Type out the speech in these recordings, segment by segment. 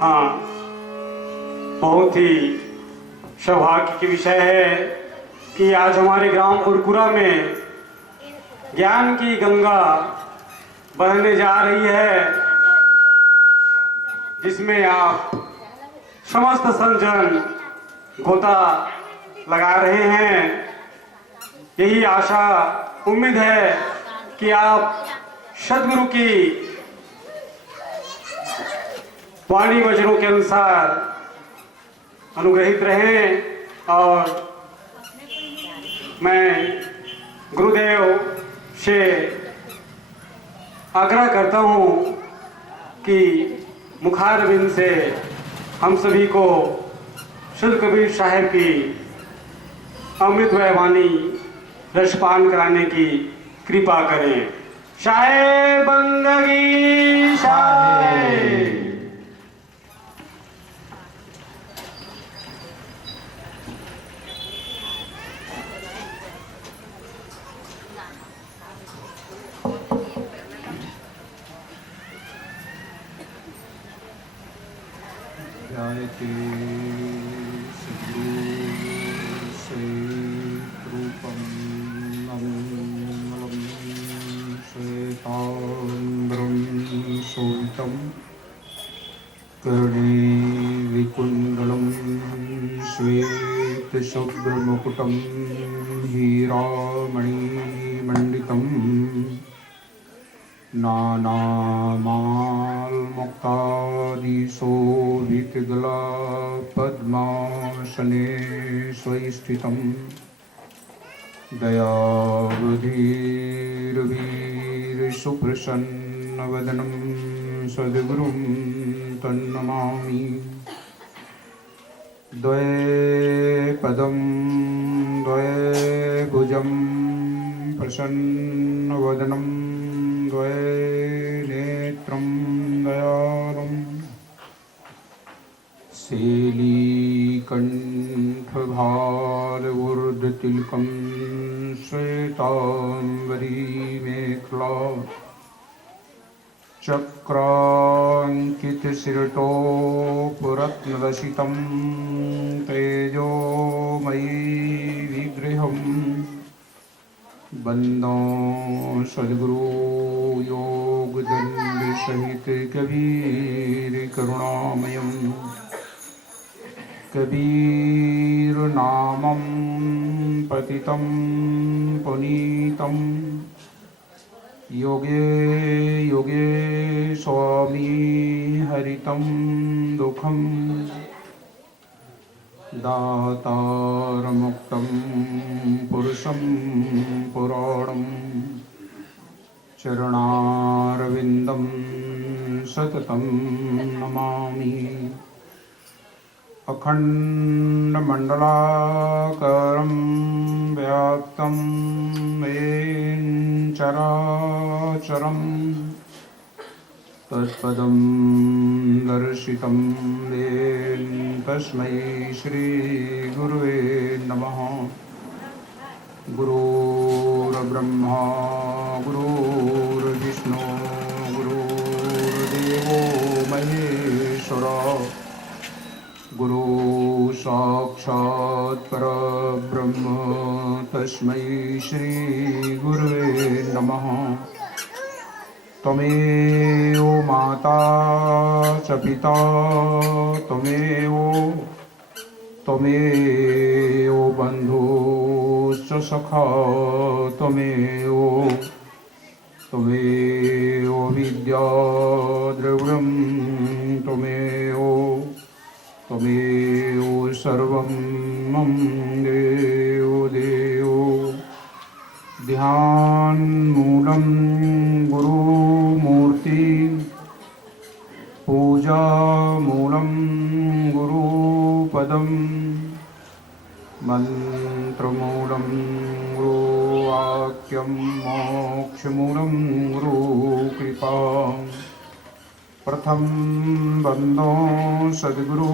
हाँ, बहुत ही सौभाग्य की विषय है कि आज हमारे ग्राम उरकुरा में ज्ञान की गंगा बहने जा रही है, जिसमें आप समस्त संजन गोता लगा रहे हैं। यही आशा उम्मीद है कि आप सद्गुरु की वाणी वचनों के अनुसार अनुग्रहित रहें। और मैं गुरुदेव से आग्रह करता हूँ कि मुखारबिंद से हम सभी को शुद्ध कबीर साहेब की अमृतमय वाणी रसपान कराने की कृपा करें। शाहे बंदगी शाहे। ध्यायते रूपम नमलं श्वेताम्बरं शोभितं कर्णे विकुण्डलं श्वेतशुभ्रमुकुटं हीरामणिमण्डितम् नानामालमुक्तादिशोभितगला पद्मासने स्वयि स्थितं दयावधीर्वीरसुप्रसन्नवदनं सद्गुरुं तन्नमामि। द्वये पदं द्वये भुजं प्रसन्नवदनं द्वये नेत्रं दयालुं शैलीकण्ठभालवूर्ध्वतिलकं श्वेताम्बरी मेखला चक्राङ्कितशिरटोपरत्नरचितं तेजोमयी विग्रहम् बंदो सद्गुरु योगदंड सहित कबीर करुणामयम् कबीर नामं पतितं पुनीतं योगे योगे स्वामी हरितं दुःखम् दातारमुक्तं पुरुषं पुराणं चरणारविन्दं सततं नमामि। अखण्डमण्डलाकारं व्याप्तं येन चराचरं तत्पदं दर्शितं येन तस्मै श्री गुरुवे नमः। गुरुर्ब्रह्मा गुरुर्विष्णु गुरुर्देवो महेश्वरा गुरु साक्षात् परब्रह्म तस्मै श्री गुरुवे नमः। त्वमेव माता च पिता त्वमेव बन्धुश्च सखा त्वमेव विद्या द्रविणं त्वमेव सर्वं मम देव ध्यानमूलं गुरुमूर्ति पूजामूलं गुरुपदं मन्त्रमूलं गुरुवाक्यं मोक्षमूलं गुरुकृपा। प्रथम बंदो सद्गुरु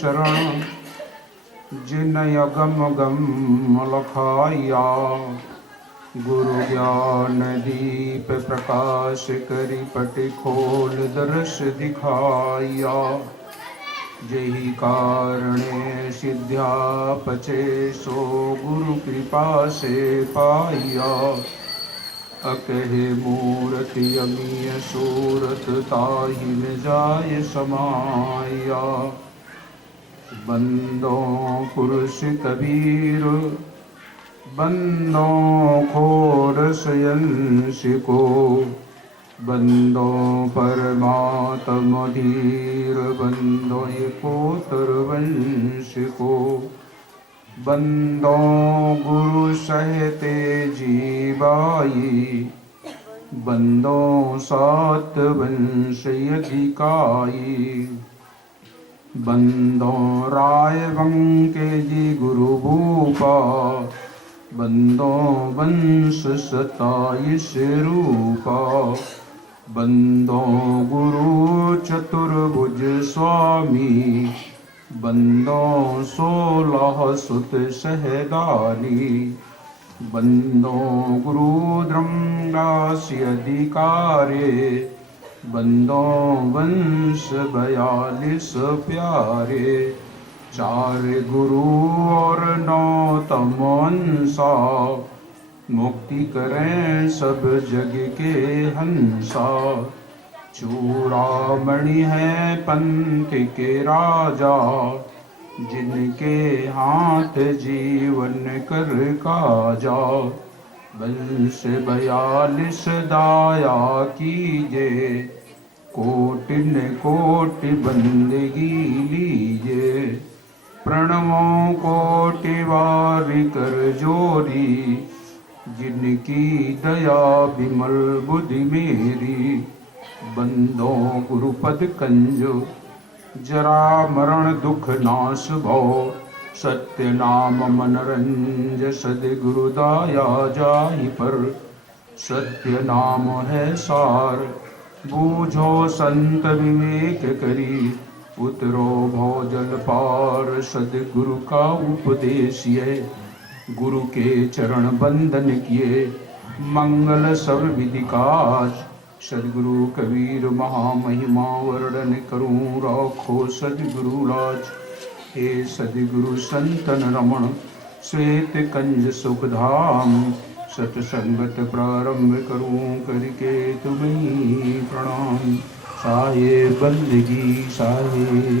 चरण जिन यगम गम लखाया गुरु ज्ञान दीप प्रकाश करि पट खोल दर्श दिखाया। जेहि कारणे सिद्ध्या पचे सो गुरु कृपा से पाया। अकहे मूर्ति अमीय सूरत ताहि न जाय समाया। बंदो पुरुष कबीर बंदो खोरस यंश को। बंदो परमात्म धीर बंदो कोतर वंश को। बंदो गुरु सहते जीवाई। बंदो सात वंश अधिकाई। बंदो राय बंके जी गुरु भूपा। बंदो वंश 27 रूपा। बंदो गुरु चतुर्भुज स्वामी। बंदो 16 सुत सहदानी। बंदो गुरु द्रंगास्य अधिकारे। बंदो वंश 42 प्यारे। 4 गुरु और 9 तमोंसा। मुक्ति करें सब जग के हंसा। चूड़ामणि है पंथ के राजा। जिनके हाथ जीवन कर काजा। वंश 42 दाया कीजे। कोटिन कोटि बंदगी लीजे। प्रणवों कोटि वारि कर जोरी। जिनकी दया विमल बुद्धि मेरी। बंदो गुरुपद कंज जरा मरण दुख नाश भव। सत्य नाम मनरंज सदगुरु दाया जाहि पर। सत्य नाम है सार बूझो संत विवेक करी। उतरो भव जल पार सदगुरु का उपदेश ये। गुरु के चरण बंदन किए मंगल सब विधि काज। सदगुरु कबीर महामहिमा वर्णन करूं राखो सदगुरु लाज। हे सदगुरु संतन रमण श्वेत कंज सुखधाम। सतसंगत प्रारंभ करूं करके तुम्हें प्रणाम। साहे बंदगी साहे।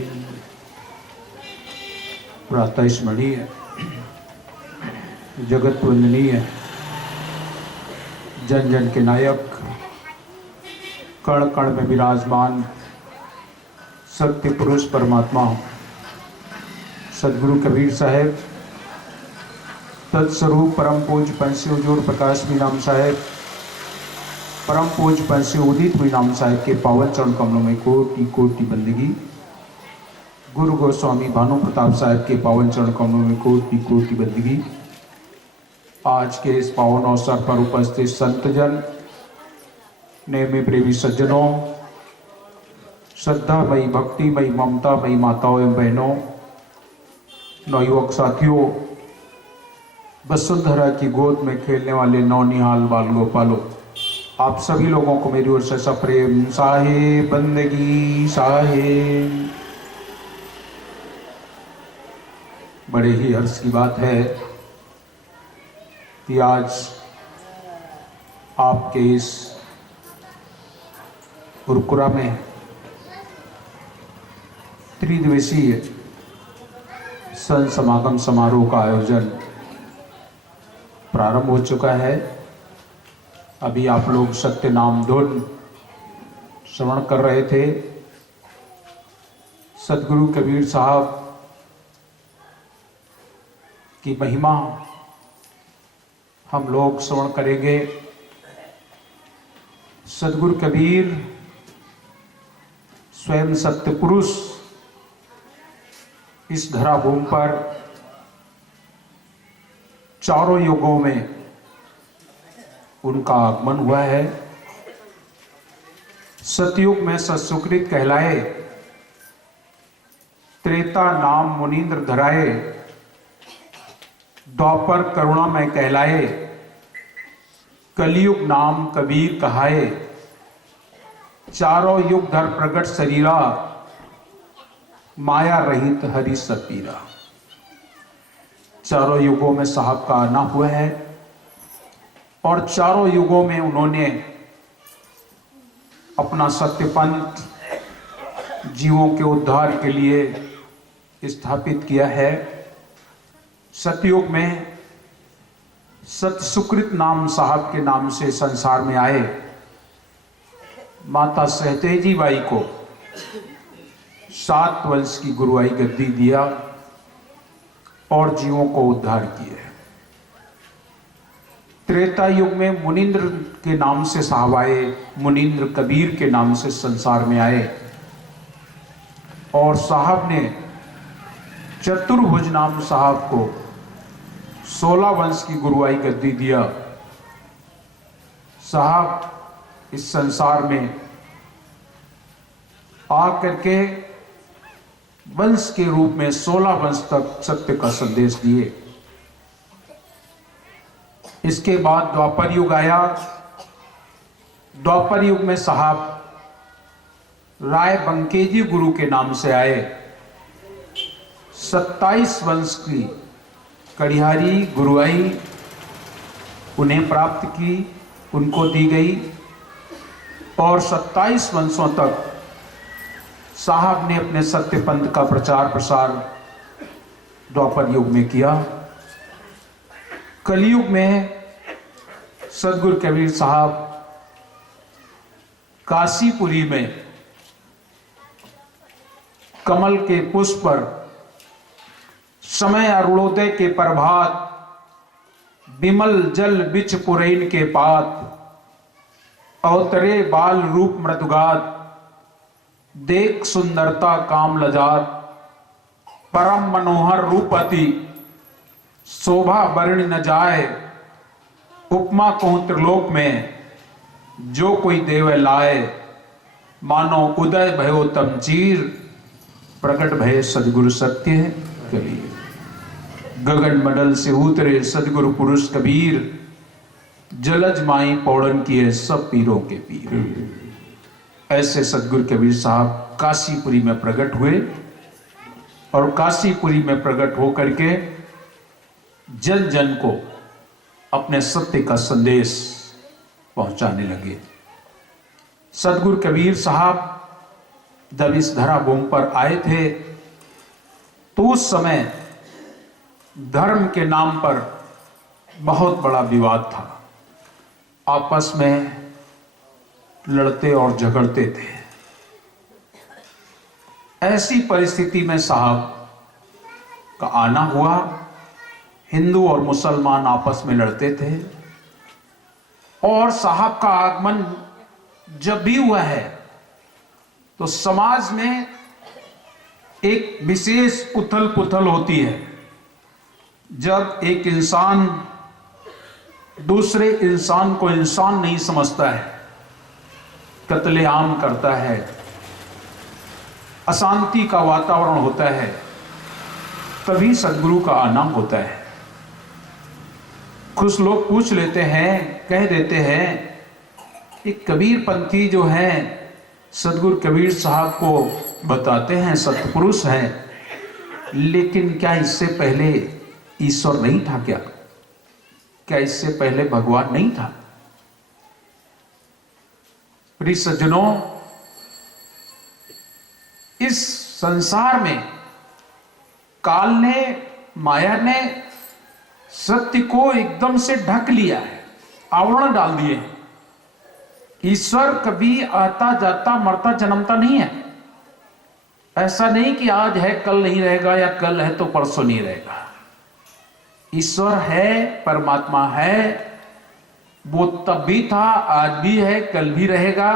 प्रातः स्मरणीय जगत वंदनीय जन जन के नायक कण कण में विराजमान सत्य पुरुष परमात्मा सदगुरु कबीर साहेब तत्स्वरूप परम पूज्य पंछी हुजूर प्रकाश मीनाम साहेब परम पूज्य पंछी उदित मीनाम साहेब के पावन चरण कमलों में कोटि कोटि बंदगी। गुरु गोस्वामी भानु प्रताप साहेब के पावन चरण कमलों में कोटि कोटि बंदगी। आज के इस पावन अवसर पर उपस्थित संतजन नेमी प्रेमी सज्जनों श्रद्धामयी भक्तिमयी ममतामयी माताओं एवं बहनों नवयुवक साथियों वसुंधरा की गोद में खेलने वाले नौनिहाल बाल गोपालों आप सभी लोगों को मेरी ओर से सप्रेम साहे बंदगी साहे। बड़े ही हर्ष की बात है कि आज आपके इस कुरकुरा में त्रिदिवसीय संत समागम समारोह का आयोजन प्रारंभ हो चुका है। अभी आप लोग सत्य नाम धुन श्रवण कर रहे थे। सदगुरु कबीर साहब की महिमा हम लोग श्रवण करेंगे। सदगुरु कबीर स्वयं सत्य पुरुष इस धरा भूमि पर चारों युगों में उनका आगमन हुआ है। सतयुग में सत्सुकृत कहलाए। त्रेता नाम मुनीन्द्र धराए। द्वापर करुणा में कहलाए। कलयुग नाम कबीर कहाए, चारों युग धर प्रगट शरीरा, माया रहित हरि सपीरा। चारों युगों में साहब का आना हुआ है और चारों युगों में उन्होंने अपना सत्यपंथ जीवों के उद्धार के लिए स्थापित किया है। सतयुग में सत्य सुकृत नाम साहब के नाम से संसार में आए। माता सहतेजी बाई को 7 वंश की गुरुआई गद्दी दिया और जीवों को उद्धार किए। त्रेता युग में मुनिंद्र के नाम से साहब आए, मुनिंद्र कबीर के नाम से संसार में आए और साहब ने चतुर्भुज नाम साहब को 16 वंश की गुरुआई गद्दी दिया। साहब इस संसार में आकर के वंश के रूप में 16 वंश तक सत्य का संदेश दिए। इसके बाद द्वापर युग आया। द्वापर युग में साहब राय बंकेजी गुरु के नाम से आए। 27 वंश की कड़िहारी गुरुआई उन्हें प्राप्त की, उनको दी गई और 27 वंशों तक साहब ने अपने सत्य पंथ का प्रचार प्रसार द्वापर युग में किया। कलयुग में सदगुरु कबीर साहब काशीपुरी में कमल के पुष्प पर समय अरुणोदय के प्रभात, विमल जल बिच पुरैन के पात, अवतरे बाल रूप मृदुगात, देख सुंदरता काम लजात, परम मनोहर रूप अति, शोभा वर्ण न जाए, उपमा कहूं त्रिलोक में, जो कोई देव लाए, मानो उदय भयो तम चीर, प्रकट भय सदगुरु सत्य कबीर। गगन मंडल से उतरे सदगुरु पुरुष कबीर, जलज माई पौड़न किए सब पीरों के पीर। ऐसे सदगुरु कबीर साहब काशीपुरी में प्रकट हुए और काशीपुरी में प्रकट होकर के जन जन को अपने सत्य का संदेश पहुंचाने लगे। सदगुरु कबीर साहब जब इस धरा भूमि पर आए थे तो उस समय धर्म के नाम पर बहुत बड़ा विवाद था। आपस में लड़ते और झगड़ते थे। ऐसी परिस्थिति में साहब का आना हुआ। हिंदू और मुसलमान आपस में लड़ते थे और साहब का आगमन जब भी हुआ है तो समाज में एक विशेष उथल पुथल होती है। जब एक इंसान दूसरे इंसान को इंसान नहीं समझता है, कत्लेआम करता है, अशांति का वातावरण होता है, तभी सदगुरु का आना होता है। कुछ लोग पूछ लेते हैं, कह देते हैं एक कबीर पंथी जो हैं सदगुरु कबीर साहब को बताते हैं सतपुरुष हैं, लेकिन क्या इससे पहले ईश्वर नहीं था? क्या इससे पहले भगवान नहीं था? प्रिय सज्जनों, इस संसार में काल ने, माया ने सत्य को एकदम से ढक लिया है, आवरण डाल दिए। ईश्वर कभी आता जाता मरता जन्मता नहीं है। ऐसा नहीं कि आज है कल नहीं रहेगा या कल है तो परसों नहीं रहेगा। ईश्वर है, परमात्मा है, वो तब भी था, आज भी है, कल भी रहेगा।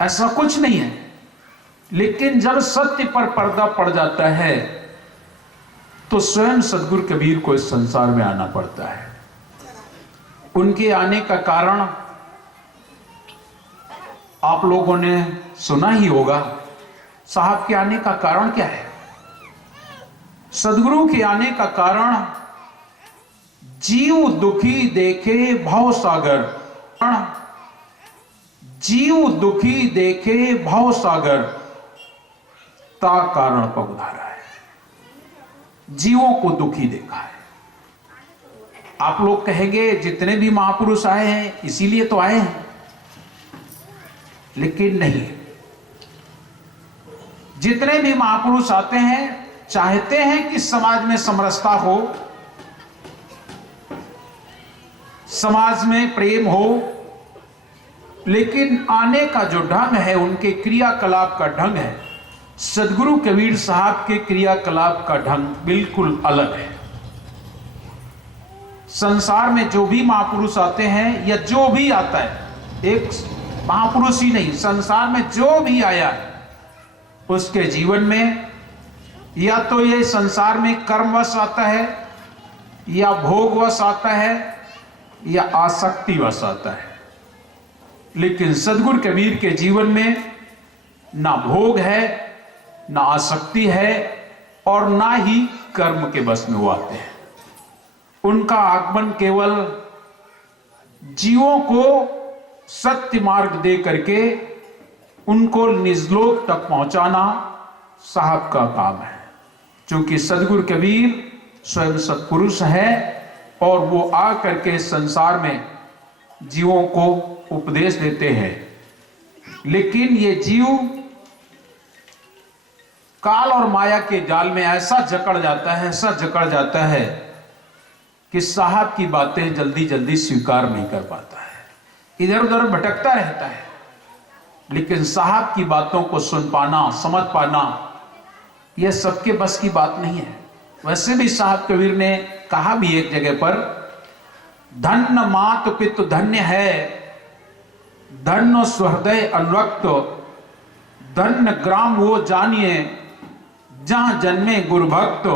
ऐसा कुछ नहीं है। लेकिन जब सत्य पर पर्दा पड़ जाता है तो स्वयं सदगुरु कबीर को इस संसार में आना पड़ता है। उनके आने का कारण आप लोगों ने सुना ही होगा। साहब के आने का कारण क्या है? सदगुरु के आने का कारण जीव दुखी देखे भव सागर, जीव दुखी देखे भव सागर, ता कारण पगुधारा है। जीवों को दुखी देखा है। आप लोग कहेंगे जितने भी महापुरुष आए हैं इसीलिए तो आए हैं, लेकिन नहीं। जितने भी महापुरुष आते हैं चाहते हैं कि समाज में समरसता हो, समाज में प्रेम हो, लेकिन आने का जो ढंग है, उनके क्रियाकलाप का ढंग है, सदगुरु कबीर साहब के क्रियाकलाप का ढंग बिल्कुल अलग है। संसार में जो भी महापुरुष आते हैं या जो भी आता है, एक महापुरुष ही नहीं, संसार में जो भी आया है उसके जीवन में या तो ये संसार में कर्मवश आता है, या भोगवश आता है, या आसक्तिवश आता है। लेकिन सदगुरु कबीर के जीवन में ना भोग है, ना आसक्ति है, और ना ही कर्म के बस में वो आते हैं। उनका आगमन केवल जीवों को सत्य मार्ग दे करके उनको निजलोक तक पहुंचाना साहब का काम है। क्योंकि सदगुरु कबीर स्वयं सत्पुरुष है और वो आ करके संसार में जीवों को उपदेश देते हैं। लेकिन ये जीव काल और माया के जाल में ऐसा जकड़ जाता है, ऐसा जकड़ जाता है कि साहब की बातें जल्दी जल्दी स्वीकार नहीं कर पाता है, इधर उधर भटकता रहता है। लेकिन साहब की बातों को सुन पाना, समझ पाना, यह सबके बस की बात नहीं है। वैसे भी साहब कबीर ने कहा भी एक जगह पर, धन्य मात पितु धन्य है, धन्य सहृदय अनुरक्त, धन्य ग्राम वो जानिए जहां जन्मे गुरु भक्त,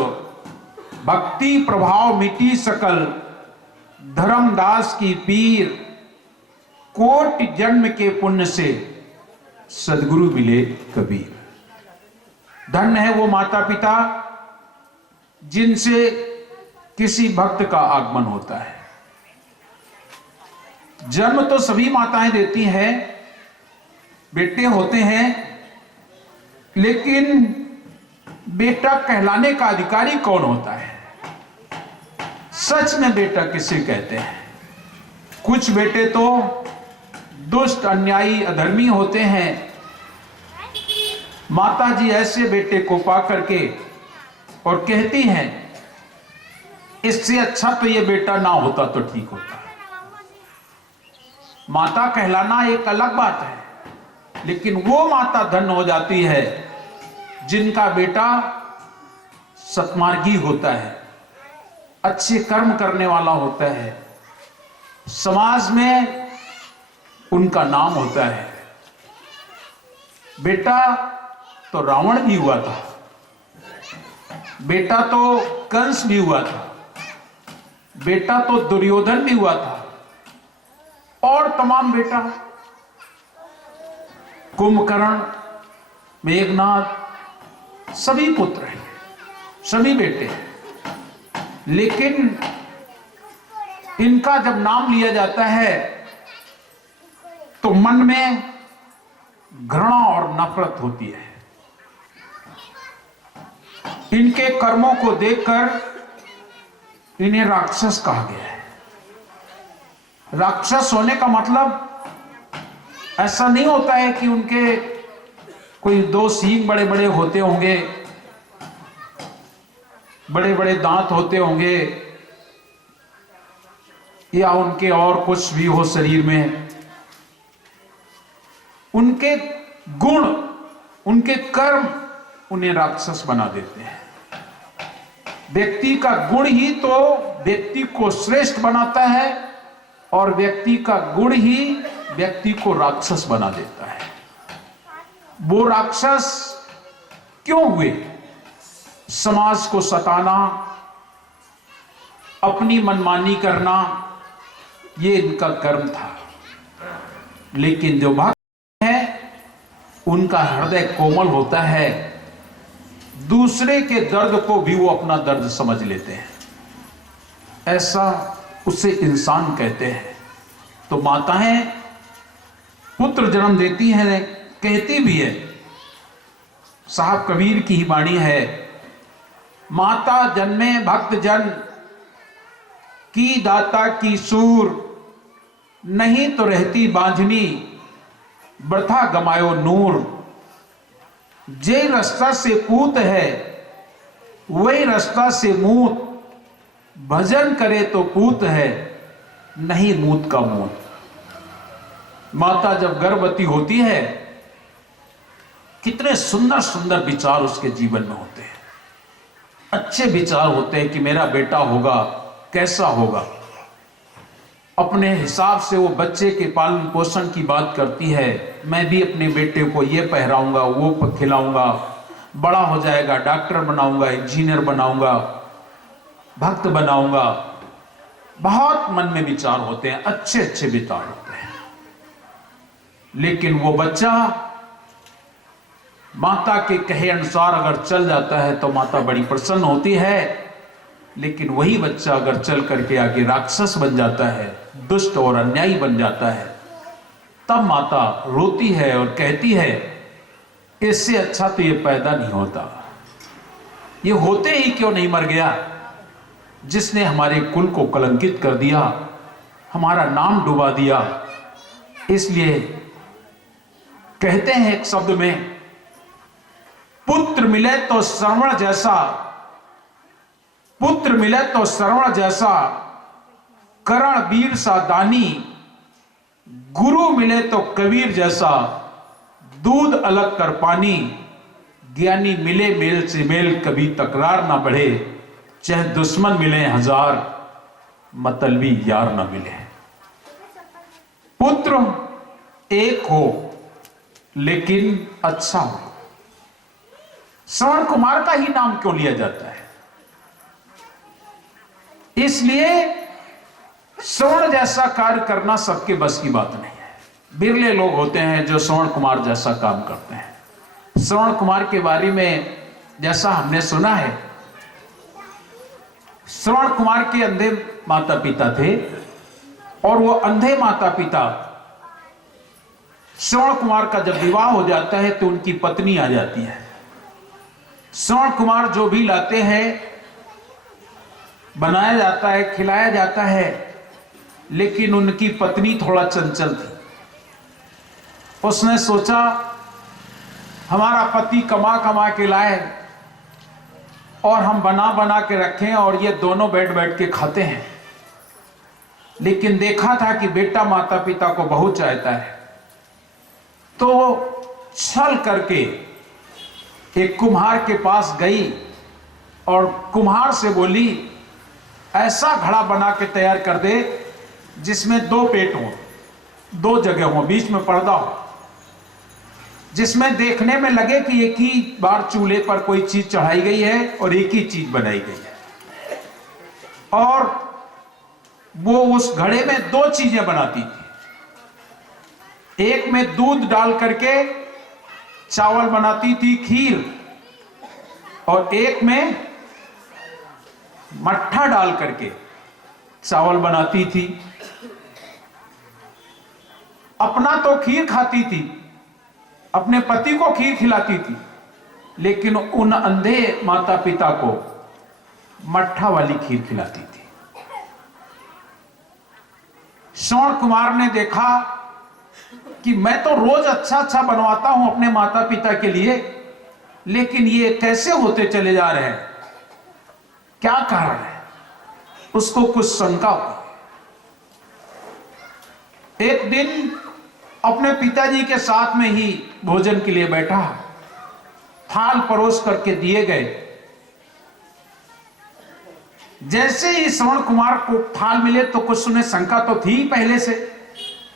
भक्ति प्रभाव मिटी सकल, धर्मदास की पीर, कोटि जन्म के पुण्य से सदगुरु मिले कबीर। धन्य है वो माता पिता जिनसे किसी भक्त का आगमन होता है। जन्म तो सभी माताएं देती हैं, बेटे होते हैं, लेकिन बेटा कहलाने का अधिकारी कौन होता है? सच में बेटा किसे कहते हैं? कुछ बेटे तो दुष्ट, अन्यायी, अधर्मी होते हैं। माता जी ऐसे बेटे को पा करके और कहती हैं, इससे अच्छा तो ये बेटा ना होता तो ठीक होता। माता कहलाना एक अलग बात है, लेकिन वो माता धन्य हो जाती है जिनका बेटा सत्मार्गी होता है, अच्छे कर्म करने वाला होता है, समाज में उनका नाम होता है। बेटा तो रावण भी हुआ था, बेटा तो कंस भी हुआ था, बेटा तो दुर्योधन भी हुआ था, और तमाम बेटा, कुंभकर्ण, मेघनाथ, सभी पुत्र हैं, सभी बेटे हैं। लेकिन इनका जब नाम लिया जाता है तो मन में घृणा और नफरत होती है। इनके कर्मों को देखकर इन्हें राक्षस कहा गया है। राक्षस होने का मतलब ऐसा नहीं होता है कि उनके कोई दो सींग बड़े बड़े होते होंगे, बड़े बड़े दांत होते होंगे, या उनके और कुछ भी हो शरीर में। उनके गुण, उनके कर्म उन्हें राक्षस बना देते हैं। व्यक्ति का गुण ही तो व्यक्ति को श्रेष्ठ बनाता है, और व्यक्ति का गुण ही व्यक्ति को राक्षस बना देता है। वो राक्षस क्यों हुए? समाज को सताना, अपनी मनमानी करना, ये इनका कर्म था। लेकिन जो भक्त है उनका हृदय कोमल होता है, दूसरे के दर्द को भी वो अपना दर्द समझ लेते हैं। ऐसा उसे इंसान कहते हैं। तो माताएं पुत्र जन्म देती हैं, कहती भी है, साहब कबीर की ही वाणी है, माता जन्मे भक्त जन की दाता की सूर, नहीं तो रहती बांझनी वृथा गमायो नूर। जे रास्ता से पूत है वही रास्ता से मूत, भजन करे तो पूत है नहीं मूत का मूत। माता जब गर्भवती होती है कितने सुंदर सुंदर विचार उसके जीवन में होते हैं, अच्छे विचार होते हैं कि मेरा बेटा होगा, कैसा होगा। अपने हिसाब से वो बच्चे के पालन पोषण की बात करती है, मैं भी अपने बेटे को ये पहराऊंगा, वो खिलाऊंगा, बड़ा हो जाएगा डॉक्टर बनाऊंगा, इंजीनियर बनाऊंगा, भक्त बनाऊंगा। बहुत मन में विचार होते हैं, अच्छे अच्छे विचार होते हैं। लेकिन वो बच्चा माता के कहे अनुसार अगर चल जाता है तो माता बड़ी प्रसन्न होती है। लेकिन वही बच्चा अगर चल करके आगे राक्षस बन जाता है, दुष्ट और अन्यायी बन जाता है, तब माता रोती है और कहती है इससे अच्छा तो ये पैदा नहीं होता, ये होते ही क्यों नहीं मर गया, जिसने हमारे कुल को कलंकित कर दिया, हमारा नाम डुबा दिया। इसलिए कहते हैं एक शब्द में, पुत्र मिले तो श्रवण जैसा, पुत्र मिले तो श्रवण जैसा, करण वीर सा दानी, गुरु मिले तो कबीर जैसा, दूध अलग कर पानी, ज्ञानी मिले मेल से मेल, कभी तकरार ना बढ़े, चाहे दुश्मन मिले हजार, मतलबी यार ना मिले। पुत्र एक हो लेकिन अच्छा हो। श्रवण कुमार का ही नाम क्यों लिया जाता है? इसलिए श्रवण जैसा कार्य करना सबके बस की बात नहीं है। बिरले लोग होते हैं जो श्रवण कुमार जैसा काम करते हैं। श्रवण कुमार के बारे में जैसा हमने सुना है, श्रवण कुमार के अंधे माता पिता थे और वो अंधे माता पिता, श्रवण कुमार का जब विवाह हो जाता है तो उनकी पत्नी आ जाती है। श्रवण कुमार जो भी लाते हैं बनाया जाता है, खिलाया जाता है, लेकिन उनकी पत्नी थोड़ा चंचल थी। उसने सोचा हमारा पति कमा कमा के लाए और हम बना बना के रखें और ये दोनों बैठ बैठ के खाते हैं। लेकिन देखा था कि बेटा माता पिता को बहुत चाहता है, तो छल करके एक कुम्हार के पास गई और कुम्हार से बोली ऐसा घड़ा बना के तैयार कर दे जिसमें दो पेट हो, दो जगह हो, बीच में पर्दा हो, जिसमें देखने में लगे कि एक ही बार चूल्हे पर कोई चीज चढ़ाई गई है और एक ही चीज बनाई गई है। और वो उस घड़े में दो चीजें बनाती थी। एक में दूध डाल करके चावल बनाती थी, खीर, और एक में मट्ठा डाल करके चावल बनाती थी। अपना तो खीर खाती थी, अपने पति को खीर खिलाती थी, लेकिन उन अंधे माता पिता को मट्ठा वाली खीर खिलाती थी। श्रवण कुमार ने देखा कि मैं तो रोज अच्छा अच्छा बनवाता हूं अपने माता पिता के लिए, लेकिन ये कैसे होते चले जा रहे हैं, क्या कारण है? उसको कुछ शंका हुई। एक दिन अपने पिताजी के साथ में ही भोजन के लिए बैठा, थाल परोस करके दिए गए। जैसे ही श्रवण कुमार को थाल मिले तो कुछ उन्हें शंका तो थी पहले से।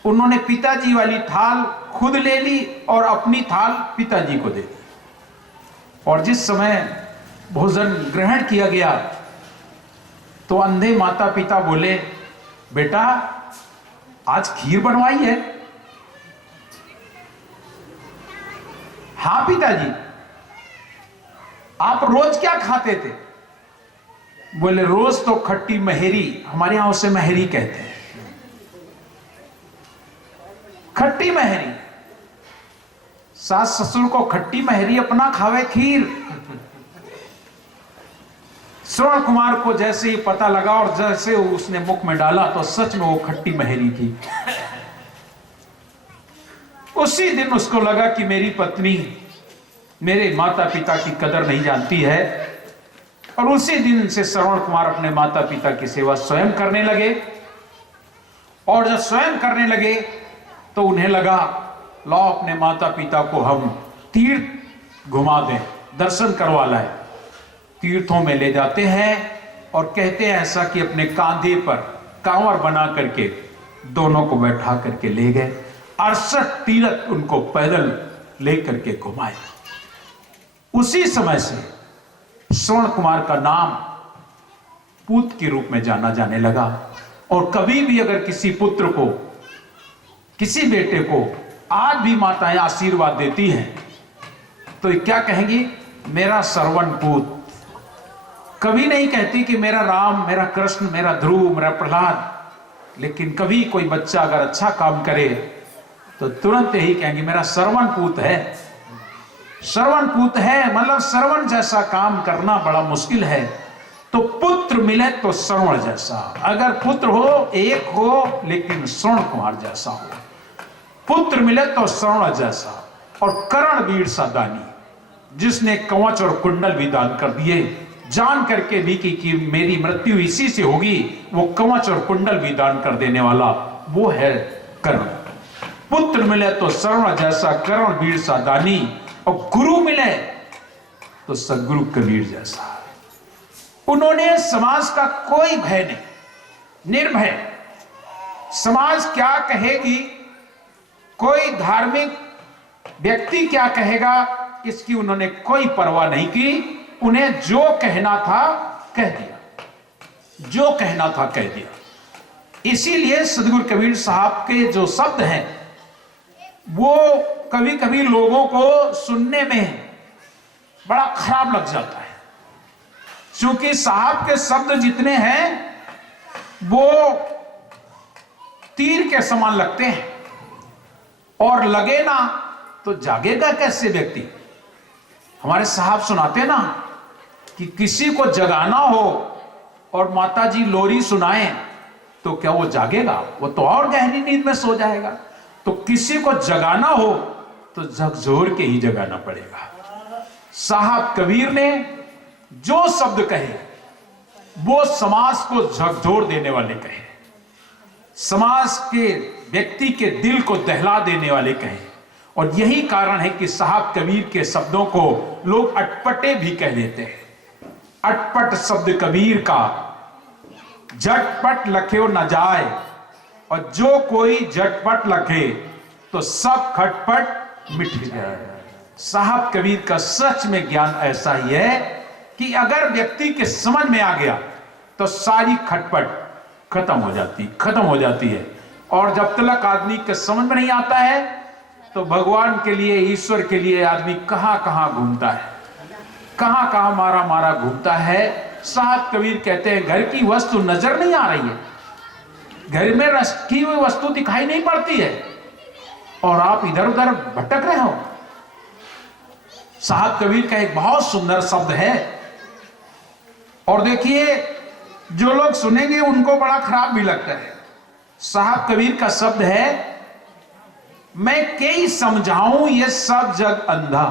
उन्होंने पिताजी वाली थाल खुद ले ली और अपनी थाल पिताजी को दे दी। और जिस समय भोजन ग्रहण किया गया तो अंधे माता पिता बोले, बेटा आज खीर बनवाई है? हाँ पिताजी। आप रोज क्या खाते थे? बोले रोज तो खट्टी महेरी, हमारे यहां उसे महेरी कहते हैं, खट्टी महेरी। सास ससुर को खट्टी महेरी, अपना खावे खीर। श्रवण कुमार को जैसे ही पता लगा और जैसे उसने मुख में डाला तो सच में वो खट्टी महेरी थी। उसी दिन उसको लगा कि मेरी पत्नी मेरे माता पिता की कदर नहीं जानती है, और उसी दिन से श्रवण कुमार अपने माता पिता की सेवा स्वयं करने लगे। और जब स्वयं करने लगे तो उन्हें लगा लाओ अपने माता पिता को हम तीर्थ घुमा दें, दर्शन करवा लाए। तीर्थों में ले जाते हैं और कहते हैं ऐसा कि अपने कांधे पर कांवर बना करके दोनों को बैठा करके ले गए। 68 तीर्थ उनको पैदल लेकर के घुमाए। उसी समय से श्रवण कुमार का नाम पूत के रूप में जाना जाने लगा। और कभी भी अगर किसी पुत्र को, किसी बेटे को आज भी माताएं आशीर्वाद देती हैं तो क्या कहेंगी? मेरा श्रवण पूत। कभी नहीं कहती कि मेरा राम, मेरा कृष्ण, मेरा ध्रुव, मेरा प्रहलाद। लेकिन कभी कोई बच्चा अगर अच्छा काम करे तो तुरंत यही कहेंगे मेरा श्रवण पूत है। श्रवण पूत है मतलब श्रवण जैसा काम करना बड़ा मुश्किल है। तो पुत्र मिले तो श्रवण जैसा, अगर पुत्र हो एक हो लेकिन श्रवण कुमार जैसा हो। पुत्र मिले तो श्रवण जैसा। और करणवीर सा दानी, जिसने कवच और कुंडल भी दान कर दिए, जान करके भी कि मेरी मृत्यु इसी से होगी, वो कवच और कुंडल भी दान कर देने वाला वो है कर्ण। पुत्र मिले तो श्रवण जैसा, करणवीर सा दानी। और गुरु मिले तो सदगुरु कबीर जैसा। उन्होंने समाज का कोई भय नहीं, निर्भय। समाज क्या कहेगी, कोई धार्मिक व्यक्ति क्या कहेगा, इसकी उन्होंने कोई परवाह नहीं की। उन्हें जो कहना था कह दिया, जो कहना था कह दिया। इसीलिए सदगुरु कबीर साहब के जो शब्द हैं वो कभी कभी लोगों को सुनने में बड़ा खराब लग जाता है, क्योंकि साहब के शब्द जितने हैं वो तीर के समान लगते हैं। और लगे ना तो जागेगा कैसे व्यक्ति? हमारे साहब सुनाते ना कि किसी को जगाना हो और माताजी लोरी सुनाएं तो क्या वो जागेगा? वो तो और गहरी नींद में सो जाएगा। तो किसी को जगाना हो तो झकझोर के ही जगाना पड़ेगा। साहब कबीर ने जो शब्द कहे वो समाज को झकझोर देने वाले कहे, समाज के व्यक्ति के दिल को दहला देने वाले कहे। और यही कारण है कि साहब कबीर के शब्दों को लोग अटपटे भी कह देते हैं। अटपट शब्द कबीर का, झटपट लखे न जाए, और जो कोई झटपट लखे तो सब खटपट मिट जाए। साहब कबीर का सच में ज्ञान ऐसा ही है कि अगर व्यक्ति के समझ में आ गया तो सारी खटपट खत्म हो जाती है। और जब तक आदमी के समझ में नहीं आता है तो भगवान के लिए, ईश्वर के लिए आदमी कहां कहां घूमता है, कहां कहां मारा मारा घूमता है। साहब कबीर कहते हैं घर की वस्तु नजर नहीं आ रही है, घर में रखी हुई वस्तु दिखाई नहीं पड़ती है और आप इधर उधर भटक रहे हो। साहब कबीर का एक बहुत सुंदर शब्द है, और देखिए जो लोग सुनेंगे उनको बड़ा खराब भी लगता है। साहब कबीर का शब्द है, मैं कई समझाऊं ये सब जग अंधा।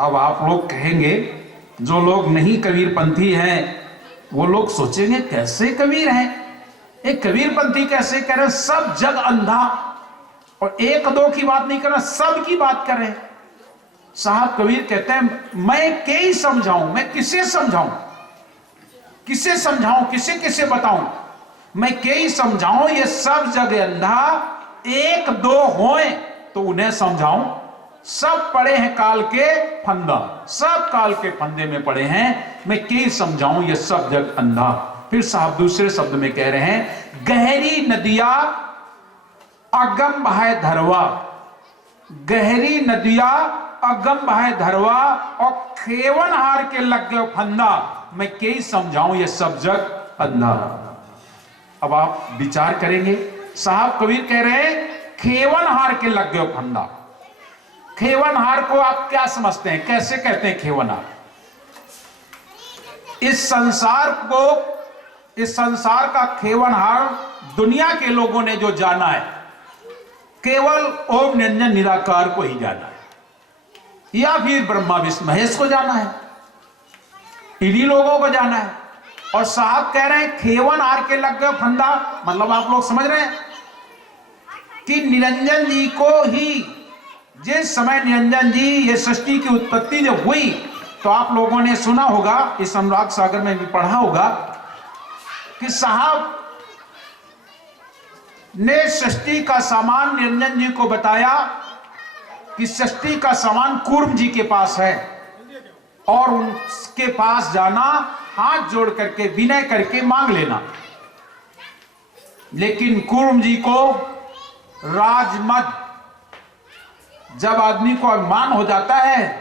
अब आप लोग कहेंगे, जो लोग नहीं कबीरपंथी हैं वो लोग सोचेंगे कैसे कबीर हैं, एक कबीरपंथी कैसे कह रहे सब जग अंधा, और एक दो की बात नहीं कर रहे, सब की बात कर रहे हैं। साहब कबीर कहते हैं मैं कई समझाऊं, मैं किसे समझाऊं, किसे समझाऊं, किसे किसे बताऊं, मैं कई समझाऊं ये सब जग अंधा, एक दो होए तो उन्हें समझाऊं। सब पड़े हैं काल के फंदा, सब काल के फंदे में पड़े हैं, मैं कई समझाऊं ये सब जग अंधा। फिर साहब दूसरे शब्द में कह रहे हैं, गहरी नदिया अगम बहाय धरवा, गहरी नदिया अगम बहाय धरवा, और खेवन हार के लग गए फंदा, मैं क्या ही समझाऊं, ये सब जग अंधारा। अब आप विचार करेंगे, साहब कबीर कह रहे हैं खेवन हार के लग गए फंदा। खेवन हार को आप क्या समझते हैं, कैसे कहते हैं खेवन हार? इस संसार का खेवन हार दुनिया के लोगों ने जो जाना है, केवल ओम निरंजन निराकार को ही जाना है, या फिर ब्रह्मा विष्णु महेश को जाना है, इन्हीं लोगों को जाना है। और साहब कह रहे हैं खेवन हार के लग गए फंदा, मतलब आप लोग समझ रहे हैं कि निरंजन जी को ही, जिस समय निरंजन जी ये सृष्टि की उत्पत्ति जब हुई, तो आप लोगों ने सुना होगा, इस अनुराग सागर में भी पढ़ा होगा कि साहब ने सृष्टि का सामान निरंजन जी को बताया कि सृष्टि का सामान कूर्म जी के पास है और उनके पास जाना, हाथ जोड़ करके विनय करके मांग लेना। लेकिन कूर्म जी को राजमद, जब आदमी को अभिमान हो जाता है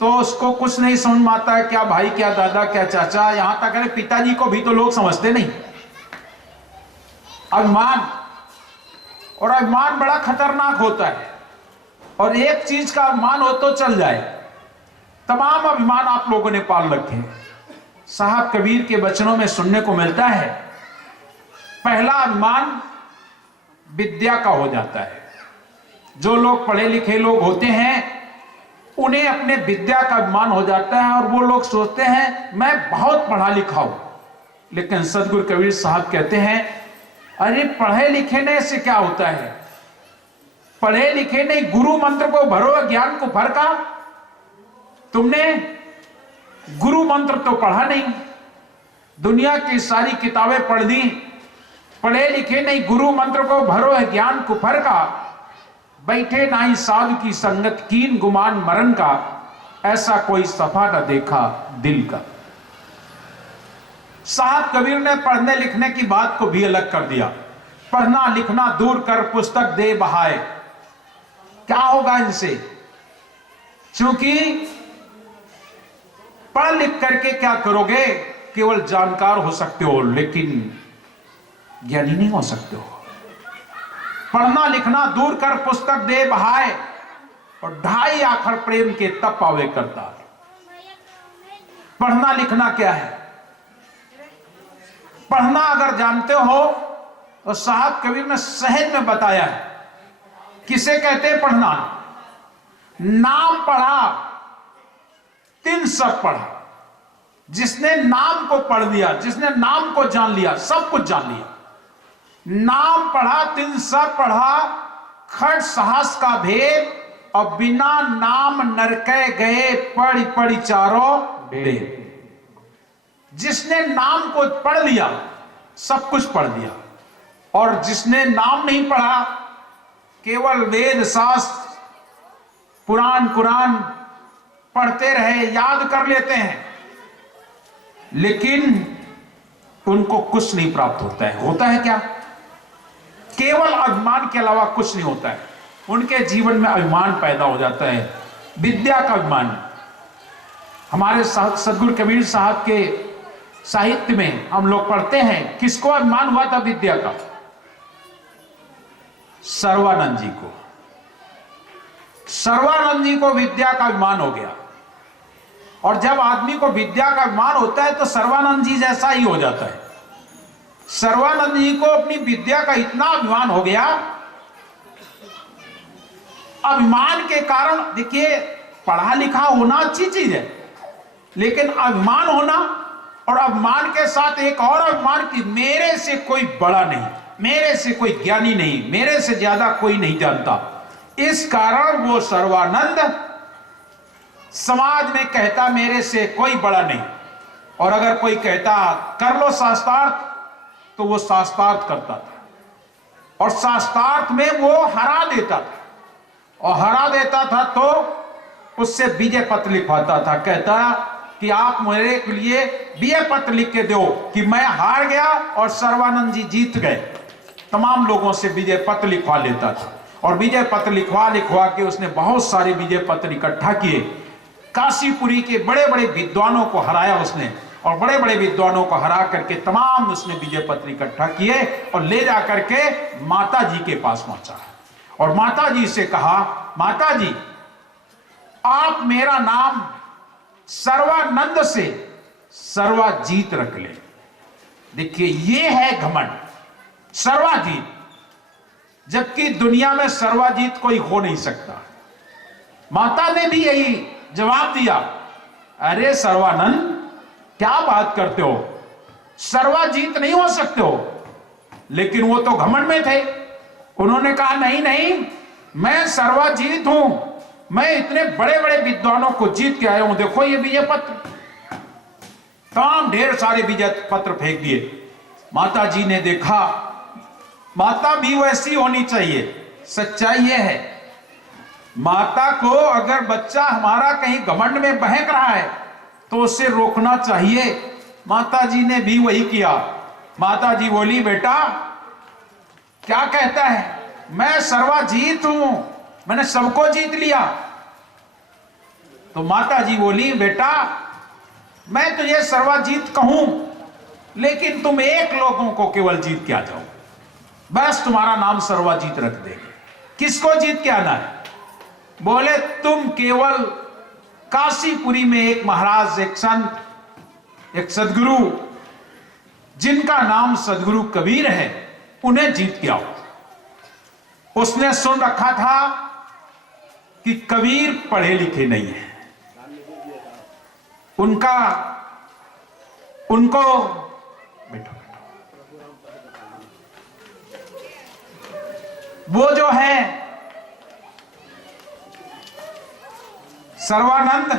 तो उसको कुछ नहीं समझ में आता है, क्या भाई क्या दादा क्या चाचा, यहां तक अरे पिताजी को भी तो लोग समझते नहीं। अभिमान, और अभिमान बड़ा खतरनाक होता है, और एक चीज का अभिमान हो तो चल जाए, तमाम अभिमान आप लोगों ने पाल रखे हैं। साहब कबीर के वचनों में सुनने को मिलता है, पहला अभिमान विद्या का हो जाता है। जो लोग पढ़े लिखे लोग होते हैं उन्हें अपने विद्या का अभिमान हो जाता है, और वो लोग सोचते हैं मैं बहुत पढ़ा लिखा हूं। लेकिन सदगुरु कबीर साहब कहते हैं अरे पढ़े लिखे ने से क्या होता है, पढ़े लिखे नहीं, गुरु मंत्र को भरो ज्ञान को भर का। तुमने गुरु मंत्र तो पढ़ा नहीं, दुनिया की सारी किताबें पढ़ दी, पढ़े लिखे नहीं, गुरु मंत्र को भरो है ज्ञान कुफर का। बैठे नाही साधु की संगत कीन गुमान मरण का, ऐसा कोई सफा न देखा दिल का। साहब कबीर ने पढ़ने लिखने की बात को भी अलग कर दिया। पढ़ना लिखना दूर कर पुस्तक दे बहाए, क्या होगा इनसे? क्योंकि पढ़ लिख करके क्या करोगे, केवल जानकार हो सकते हो लेकिन ज्ञानी नहीं हो सकते हो। पढ़ना लिखना दूर कर पुस्तक दे बहाए, और ढाई आखर प्रेम के तप पावे करता। पढ़ना लिखना क्या है? पढ़ना अगर जानते हो तो साहब कबीर ने सहज में बताया है किसे कहते हैं पढ़ना। नाम पढ़ा तिन सब पढ़ा। जिसने नाम को पढ़ लिया, जिसने नाम को जान लिया, सब कुछ जान लिया। नाम पढ़ा तिन सब पढ़ा, खट साहस का भेद, और बिना नाम नरके गए पढ़ी पढ़ी चारों वेद। जिसने नाम को पढ़ लिया सब कुछ पढ़ लिया, और जिसने नाम नहीं पढ़ा केवल वेद शास्त्र पुराण कुरान पढ़ते रहे, याद कर लेते हैं, लेकिन उनको कुछ नहीं प्राप्त होता है। होता है क्या? केवल अभिमान के अलावा कुछ नहीं होता है। उनके जीवन में अभिमान पैदा हो जाता है, विद्या का अभिमान। हमारे सदगुरु कबीर साहब के साहित्य में हम लोग पढ़ते हैं किसको अभिमान हुआ था विद्या का? सर्वानंद जी को। सर्वानंद जी को विद्या का अभिमान हो गया, और जब आदमी को विद्या का अभिमान होता है तो सर्वानंद जी जैसा ही हो जाता है। सर्वानंद जी को अपनी विद्या का इतना अभिमान हो गया, अभिमान के कारण, देखिए पढ़ा लिखा होना अच्छी चीज है, लेकिन अभिमान होना, और अभिमान के साथ एक और अभिमान कि मेरे से कोई बड़ा नहीं, मेरे से कोई ज्ञानी नहीं, मेरे से ज्यादा कोई नहीं जानता। इस कारण वो सर्वानंद समाज में कहता मेरे से कोई बड़ा नहीं, और अगर कोई कहता कर लो शास्त्रार्थ तो वो शास्त्रार्थ करता था, और शास्त्रार्थ में वो हरा देता था, और हरा देता था तो उससे विजय पत्र लिखवाता था। कहता कि आप मेरे के लिए विजय पत्र लिख के दो कि मैं हार गया और सर्वानंद जी जीत गए। तमाम लोगों से विजय पत्र लिखवा लेता था, और विजय पत्र लिखवा लिखवा के उसने बहुत सारे विजय पत्र इकट्ठा किए, काशीपुरी के बड़े बड़े विद्वानों को हराया उसने, और बड़े बड़े विद्वानों को हरा करके तमाम उसने विजय पत्र इकट्ठा किए और ले जा करके माता जी के पास पहुंचा और माता जी से कहा, माता जी आप मेरा नाम सर्वानंद से सर्वाजीत रख ले। देखिए ये है घमंड, सर्वाजीत, जबकि दुनिया में सर्वाजीत कोई हो नहीं सकता। माता ने भी यही जवाब दिया, अरे सर्वानंद क्या बात करते हो, सर्वाजीत नहीं हो सकते हो। लेकिन वो तो घमंड में थे, उन्होंने कहा नहीं नहीं मैं सर्वाजीत हूं, मैं इतने बड़े बड़े विद्वानों को जीत के आया हूं, देखो ये विजय पत्र। तमाम ढेर सारे विजय पत्र फेंक दिए। माता जी ने देखा, माता भी वैसी होनी चाहिए। सच्चाई यह है, माता को अगर बच्चा हमारा कहीं घमंड में बहक रहा है तो उसे रोकना चाहिए। माता जी ने भी वही किया। माता जी बोली, बेटा क्या कहता है, मैं सर्वाजीत हूं, मैंने सबको जीत लिया। तो माता जी बोली, बेटा मैं तुझे सर्वाजीत कहूं, लेकिन तुम एक लोगों को केवल जीत के आ जाओ, बस तुम्हारा नाम सर्वाजीत रख देंगे। किसको जीत के आना है? बोले तुम केवल काशीपुरी में एक महाराज, एक संत, एक सदगुरु, जिनका नाम सदगुरु कबीर है, उन्हें जीत के आओ। उसने सुन रखा था कि कबीर पढ़े लिखे नहीं है, उनको बैठो वो जो है सर्वानंद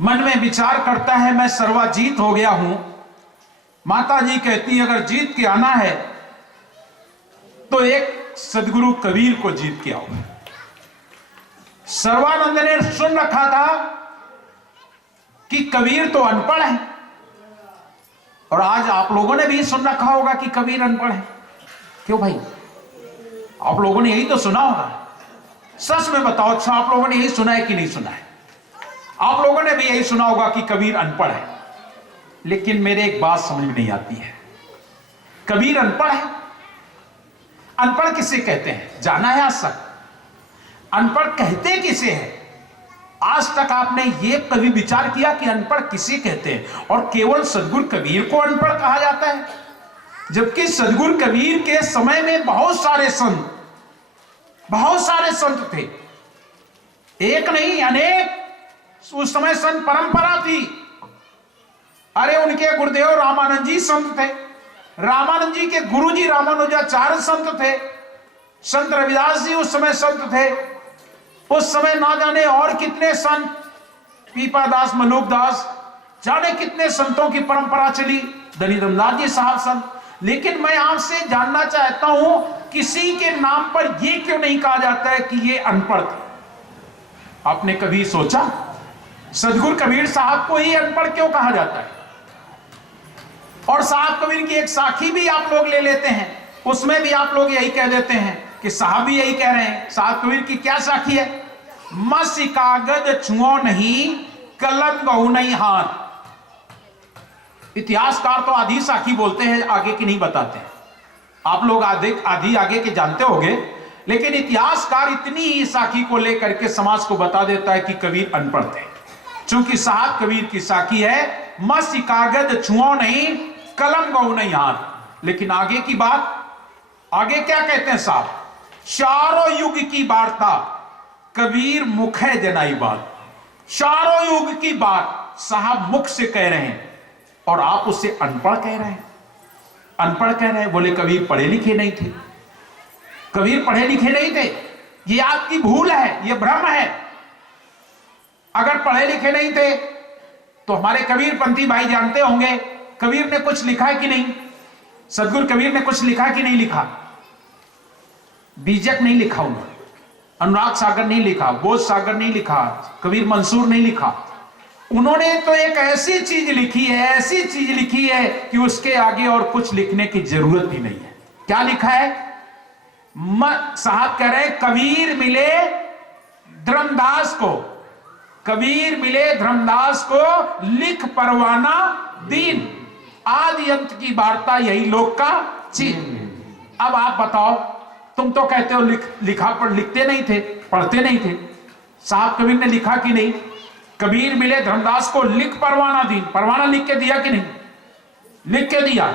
मन में विचार करता है मैं सर्वाजीत हो गया हूं। माता जी कहती है अगर जीत के आना है तो एक सदगुरु कबीर को जीत के आओ। सर्वानंद ने सुन रखा था कि कबीर तो अनपढ़ है, और आज आप लोगों ने भी सुन रखा होगा कि कबीर अनपढ़ है। क्यों भाई, आप लोगों ने यही तो सुना होगा। सच में बताओ, अच्छा आप लोगों ने यही सुना है कि नहीं सुना है? आप लोगों ने भी यही सुना होगा कि कबीर अनपढ़ है। लेकिन मेरे एक बात समझ में नहीं आती है, कबीर अनपढ़ है? अनपढ़ किसे कहते हैं जाना है आज तक? अनपढ़ कहते किसे हैं? आज तक आपने ये कभी विचार किया कि अनपढ़ किसे कहते हैं? और केवल सदगुरु कबीर को अनपढ़ कहा जाता है, जबकि सदगुरु कबीर के समय में बहुत सारे संत थे, एक नहीं अनेक। उस समय संत परंपरा थी। अरे उनके गुरुदेव रामानंद जी संत थे, रामानंद जी के गुरुजी रामानुजाचार्य संत थे, संत रविदास जी उस समय संत थे। उस समय ना जाने और कितने संत, पीपादास, मलूकदास, जाने कितने संतों की परंपरा चली, दलीराम जी साहब संत। लेकिन मैं आपसे जानना चाहता हूं, किसी के नाम पर यह क्यों नहीं कहा जाता है कि ये अनपढ़ थे? आपने कभी सोचा सदगुरु कबीर साहब को ही अनपढ़ क्यों कहा जाता है? और साहब कबीर की एक साखी भी आप लोग ले लेते हैं, उसमें भी आप लोग यही कह देते हैं कि साहब भी यही कह रहे हैं। साहब कबीर की क्या साखी है? मसी कागज छुओ नहीं, कलम गहू नहीं हाथ। इतिहासकार तो आधी साखी बोलते हैं, आगे की नहीं बताते हैं। आप लोग आधी आगे के जानते होंगे, लेकिन इतिहासकार इतनी ही साखी को लेकर के समाज को बता देता है कि कबीर अनपढ़ थे। चूंकि साहब कबीर की साखी है मसी कागज छुओ नहीं, कलम गहू नहीं हाथ। लेकिन आगे की बात, आगे क्या कहते हैं साहब? चारों युग की वार्ता कबीर मुख है जनाई बात। चारों युग की बात साहब मुख से कह रहे हैं, और आप उससे अनपढ़ कह रहे हैं। अनपढ़ कह रहे हैं, बोले कबीर पढ़े लिखे नहीं थे। कबीर पढ़े लिखे नहीं थे, ये आपकी भूल है, ये भ्रम है। अगर पढ़े लिखे नहीं थे तो हमारे कबीर पंथी भाई जानते होंगे कबीर ने कुछ लिखा है कि नहीं? सदगुरु कबीर ने कुछ लिखा कि नहीं लिखा? बीजक नहीं लिखा उन्होंने, अनुराग सागर नहीं लिखा, बोध सागर नहीं लिखा, कबीर मंसूर नहीं लिखा। उन्होंने तो एक ऐसी चीज लिखी है, ऐसी चीज लिखी है कि उसके आगे और कुछ लिखने की जरूरत भी नहीं है। क्या लिखा है? साहब कह रहे हैं कबीर मिले धर्मदास को, कबीर मिले धर्मदास को, लिख परवाना दीन, आदि अंत की वार्ता यही लोक का चीन। अब आप बताओ, तुम तो कहते हो लिखा पर लिखते नहीं थे, पढ़ते नहीं थे। साहब कबीर ने लिखा कि नहीं? कबीर मिले धर्मदास को, लिख परवाना दीन, परवाना लिख के दिया कि नहीं? लिख के दिया।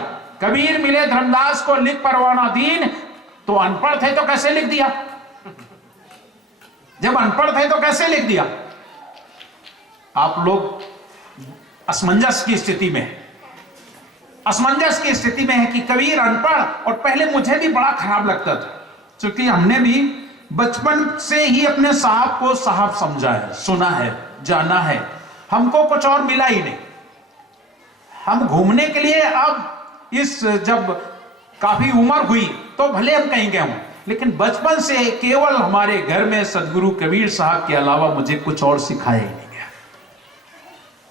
कबीर मिले धर्मदास को, लिख परवाना दीन। तो अनपढ़ थे तो कैसे लिख दिया? जब अनपढ़ थे तो कैसे लिख दिया? आप लोग असमंजस की स्थिति में, असमंजस की स्थिति में है कि कबीर अनपढ़। और पहले मुझे भी बड़ा खराब लगता था, क्योंकि हमने भी बचपन से ही अपने साहब को साहब समझा है, सुना है, जाना है। हमको कुछ और मिला ही नहीं। हम घूमने के लिए अब इस जब काफी उम्र हुई तो भले हम कहीं गए हों, लेकिन बचपन से केवल हमारे घर में सदगुरु कबीर साहब के अलावा मुझे कुछ और सिखाया ही नहीं गया।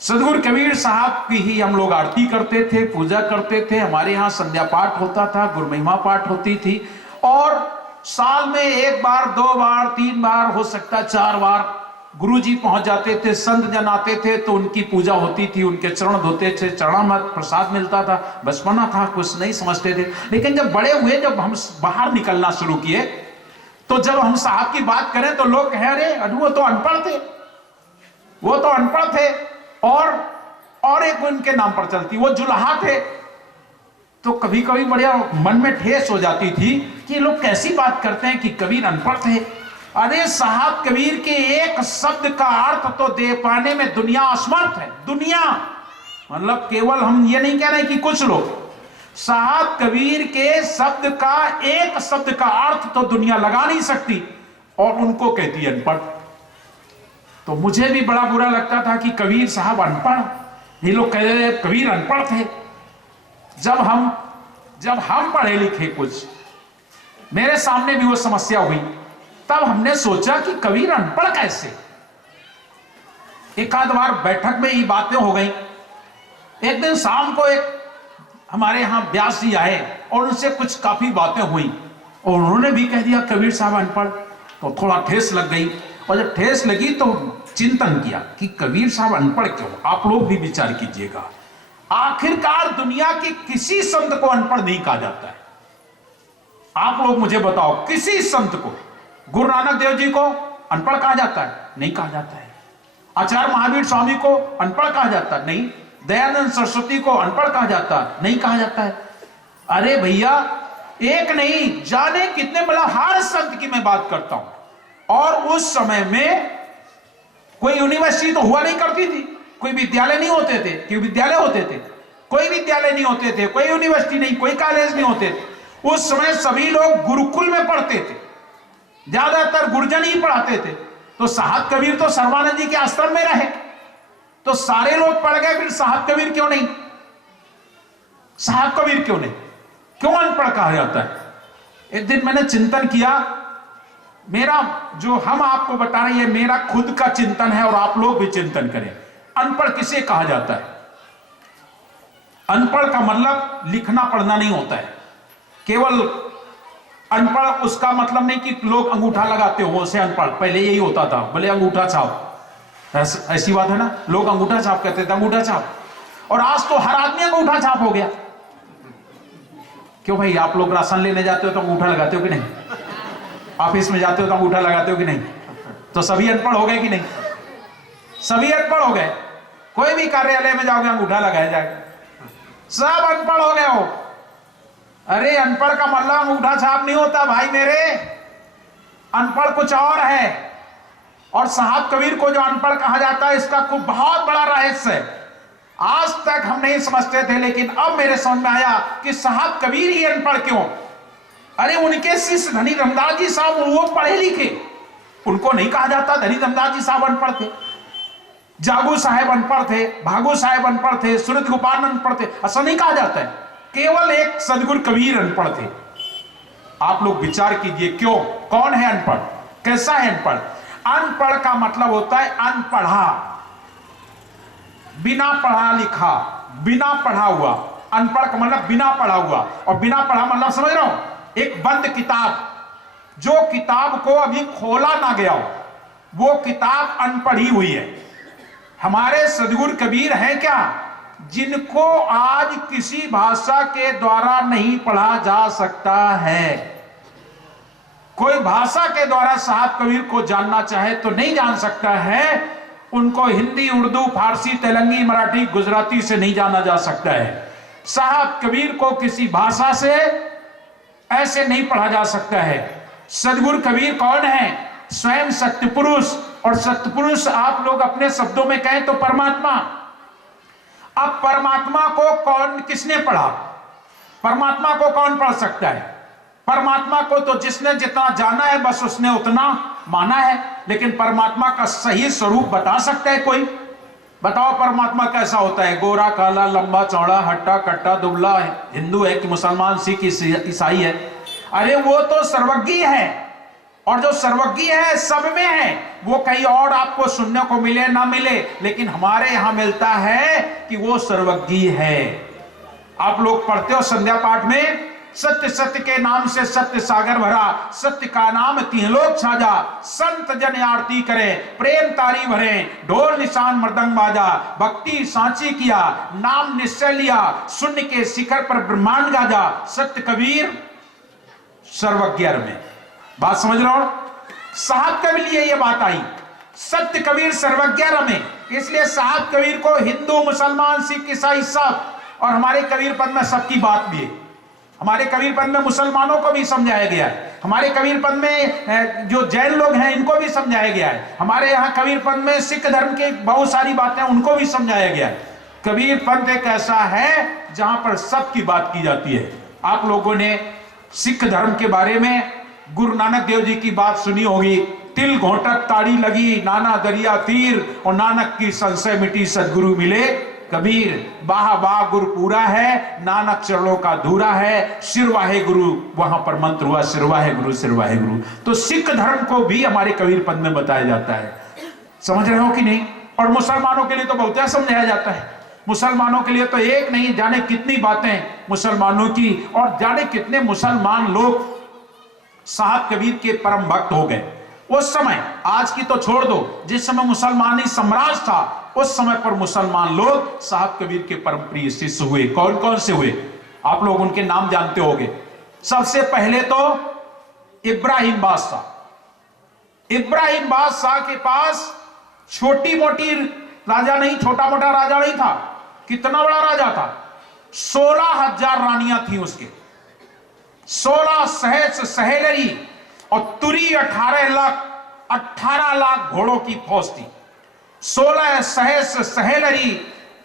सदगुरु कबीर साहब की ही हम लोग आरती करते थे, पूजा करते थे। हमारे यहाँ संध्या पाठ होता था, गुरु महिमा पाठ होती थी, और साल में 1 बार, 2 बार, 3 बार, हो सकता 4 बार गुरुजी पहुंच जाते थे, संत जन आते थे तो उनकी पूजा होती थी, उनके चरण धोते थे, चरणामृत प्रसाद मिलता था। बचपना था, कुछ नहीं समझते थे। लेकिन जब बड़े हुए, जब हम बाहर निकलना शुरू किए, तो जब हम साहब की बात करें तो लोग कह रहे अरे वो तो अनपढ़ थे, वो तो अनपढ़ थे। और एक उनके नाम पर चलती, वो जुलाहा थे। तो कभी कभी बड़े मन में ठेस हो जाती थी कि लोग कैसी बात करते हैं कि कबीर अनपढ़ थे। अरे साहब कबीर के एक शब्द का अर्थ तो दे पाने में दुनिया असमर्थ है। दुनिया मतलब केवल हम ये नहीं कह रहे कि कुछ लोग, साहब कबीर के शब्द का, एक शब्द का अर्थ तो दुनिया लगा नहीं सकती, और उनको कहती है अनपढ़। तो मुझे भी बड़ा बुरा लगता था कि कबीर साहब अनपढ़। ये लोग कह रहे कबीर अनपढ़ थे। जब हम पढ़े लिखे, कुछ मेरे सामने भी वो समस्या हुई, तब हमने सोचा कि कबीर अनपढ़ कैसे। एक आध बार बैठक में ये बातें हो गई। एक दिन शाम को एक हमारे यहां व्यास जी आए और उनसे कुछ काफी बातें हुई, और उन्होंने भी कह दिया कबीर साहब अनपढ़। तो थोड़ा ठेस लग गई, और जब ठेस लगी तो चिंतन किया कि कबीर साहब अनपढ़ क्यों। आप लोग भी विचार कीजिएगा, आखिरकार दुनिया के किसी संत को अनपढ़ नहीं कहा जाता है। आप लोग मुझे बताओ, किसी संत को, गुरु नानक देव जी को अनपढ़ कहा जाता है? नहीं कहा जाता है। आचार्य महावीर स्वामी को अनपढ़ कहा जाता है? नहीं। दयानंद सरस्वती को अनपढ़ कहा जाता है? नहीं कहा जाता है। अरे भैया, एक नहीं जाने कितने बड़ा हर संत की मैं बात करता हूं। और उस समय में कोई यूनिवर्सिटी तो हुआ नहीं करती थी, कोई विद्यालय नहीं होते थे। क्यों विद्यालय होते थे? कोई विद्यालय नहीं होते थे, कोई यूनिवर्सिटी नहीं, कोई कॉलेज नहीं होते थे। उस समय सभी लोग गुरुकुल में पढ़ते थे, ज्यादातर गुरुजन ही पढ़ाते थे। तो साहब कबीर तो सर्वानंद जी के आश्रम में रहे, तो सारे लोग पढ़ गए, फिर साहब कबीर क्यों नहीं? साहब कबीर क्यों नहीं? क्यों अनपढ़ कहा जाता है? एक दिन मैंने चिंतन किया। मेरा जो हम आपको बता रहे हैं, मेरा खुद का चिंतन है, और आप लोग भी चिंतन करें। अनपढ़ किसे कहा जाता है? अनपढ़ का मतलब लिखना पढ़ना नहीं होता है। केवल अनपढ़ उसका मतलब नहीं कि लोग अंगूठा लगाते हो उसे अनपढ़, पहले यही होता था, भले अंगूठा छाप, ऐसी बात है ना, लोग अंगूठा छाप कहते थे, अंगूठा छाप। और आज तो हर आदमी अंगूठा छाप हो गया। क्यों भाई, आप लोग राशन लेने जाते हो तो अंगूठा लगाते हो कि नहीं? ऑफिस में जाते हो तो अंगूठा लगाते हो कि नहीं? तो सभी अनपढ़ हो गए कि नहीं? सभी अनपढ़ हो गए। कोई भी कार्यालय में जाओगे अंगूठा लगाया जाएगा, सब अनपढ़ हो गए हो। अरे अनपढ़ का मतलब अंगूठा छाप नहीं होता भाई मेरे, अनपढ़ कुछ और है। और साहब कबीर को जो अनपढ़ कहा जाता है, इसका खूब बहुत बड़ा रहस्य है। आज तक हम नहीं समझते थे, लेकिन अब मेरे समझ में आया कि साहब कबीर ही अनपढ़ क्यों। अरे उनके शिष्य धनी रामदास जी साहब, वो पढ़े लिखे, उनको नहीं कहा जाता धनी रामदास जी साहब अनपढ़ थे। जागू साहेब अनपढ़ थे, भागू साहेब अनपढ़ थे, सूरत गोपाल अनपढ़ थे, ऐसा नहीं कहा जाता है। केवल एक सदगुरु कबीर अनपढ़ थे। आप लोग विचार कीजिए, क्यों? कौन है अनपढ़? कैसा है अनपढ़? अनपढ़ का मतलब होता है अनपढ़ा, बिना पढ़ा लिखा, बिना पढ़ा हुआ। अनपढ़ का मतलब बिना पढ़ा हुआ, और बिना पढ़ा मतलब समझ रहा हूं, एक बंद किताब, जो किताब को अभी खोला ना गया हो, वो किताब अनपढ़ी हुई है। हमारे सदगुरु कबीर हैं क्या, जिनको आज किसी भाषा के द्वारा नहीं पढ़ा जा सकता है। कोई भाषा के द्वारा साहब कबीर को जानना चाहे तो नहीं जान सकता है। उनको हिंदी, उर्दू, फारसी, तेलंगी, मराठी, गुजराती से नहीं जाना जा सकता है। साहब कबीर को किसी भाषा से ऐसे नहीं पढ़ा जा सकता है। सदगुरु कबीर कौन है? स्वयं सत्य पुरुष। और सत्य पुरुष आप लोग अपने शब्दों में कहें तो परमात्मा। अब परमात्मा को कौन, किसने पढ़ा? परमात्मा को कौन पढ़ सकता है? परमात्मा को तो जिसने जितना जाना है बस उसने उतना माना है। लेकिन परमात्मा का सही स्वरूप बता सकता है कोई? बताओ परमात्मा कैसा होता है? गोरा, काला, लंबा, चौड़ा, हट्टा कट्टा, दुबला, हिंदू है कि मुसलमान, सिख, ईसाई है? अरे वो तो सर्वज्ञ है। और जो सर्वज्ञ है सब में है। वो कहीं और आपको सुनने को मिले ना मिले, लेकिन हमारे यहां मिलता है कि वो सर्वज्ञ है। आप लोग पढ़ते हो संध्या पाठ में, सत्य सत्य के नाम से सत्य सागर भरा, सत्य का नाम तीन लोक छाजा, संत जन आरती करें, प्रेम तारी भरे, ढोल निशान मृदंग बाजा, भक्ति सांची किया, नाम निश्चय लिया, शून्य के शिखर पर ब्रह्मांड गाजा। सत्य कबीर सर्वज्ञ में। बात समझ रहे हो? साहब के लिए यह बात आई, सत्य कबीर सर्वज्ञ में। इसलिए साहब कबीर को हिंदू, मुसलमान, सिख, ईसाई सब, और हमारे कबीर पद में सबकी बात भी है। हमारे कबीर पद में मुसलमानों को भी समझाया गया है। हमारे कबीर पद में जो जैन लोग हैं इनको भी समझाया गया है। हमारे यहाँ कबीर पद में सिख धर्म के बहुत सारी बातें उनको भी समझाया गया है। कबीर पद एक ऐसा है जहां पर सबकी बात की जाती है। आप लोगों ने सिख धर्म के बारे में गुरु नानक देव जी की बात सुनी होगी, तिल घोंटक ताड़ी लगी, नाना दरिया तीर, और नानक की संशय मिटी, सदगुरु मिले कबीर। वाह वाह गुरु पूरा है, नानक चरणों का धूरा है, सिर वाहे गुरु, वहां पर मंत्र हुआ सिर वाहे गुरु, सिर वाहे गुरु। तो सिख धर्म को भी हमारे कबीर पद में बताया जाता है। समझ रहे हो कि नहीं? और मुसलमानों के लिए तो बहुत समझाया जाता है। मुसलमानों के लिए तो एक नहीं जाने कितनी बातें मुसलमानों की, और जाने कितने मुसलमान लोग साहब कबीर के परम भक्त हो गए। उस समय, आज की तो छोड़ दो, जिस समय मुसलमानी साम्राज्य था उस समय पर मुसलमान लोग साहब कबीर के परम प्रिय शिष्य हुए। कौन कौन से हुए? आप लोग उनके नाम जानते होंगे। सबसे पहले तो इब्राहिम बादशाह। इब्राहिम बादशाह के पास छोटी मोटी राजा नहीं, छोटा मोटा राजा नहीं था। कितना बड़ा राजा था? 16,000 रानियां थी उसके, 16 सहस्र सहेलरी, और तुरी 18 लाख घोड़ों की फौज थी। 16 सहस्र सहेलरी,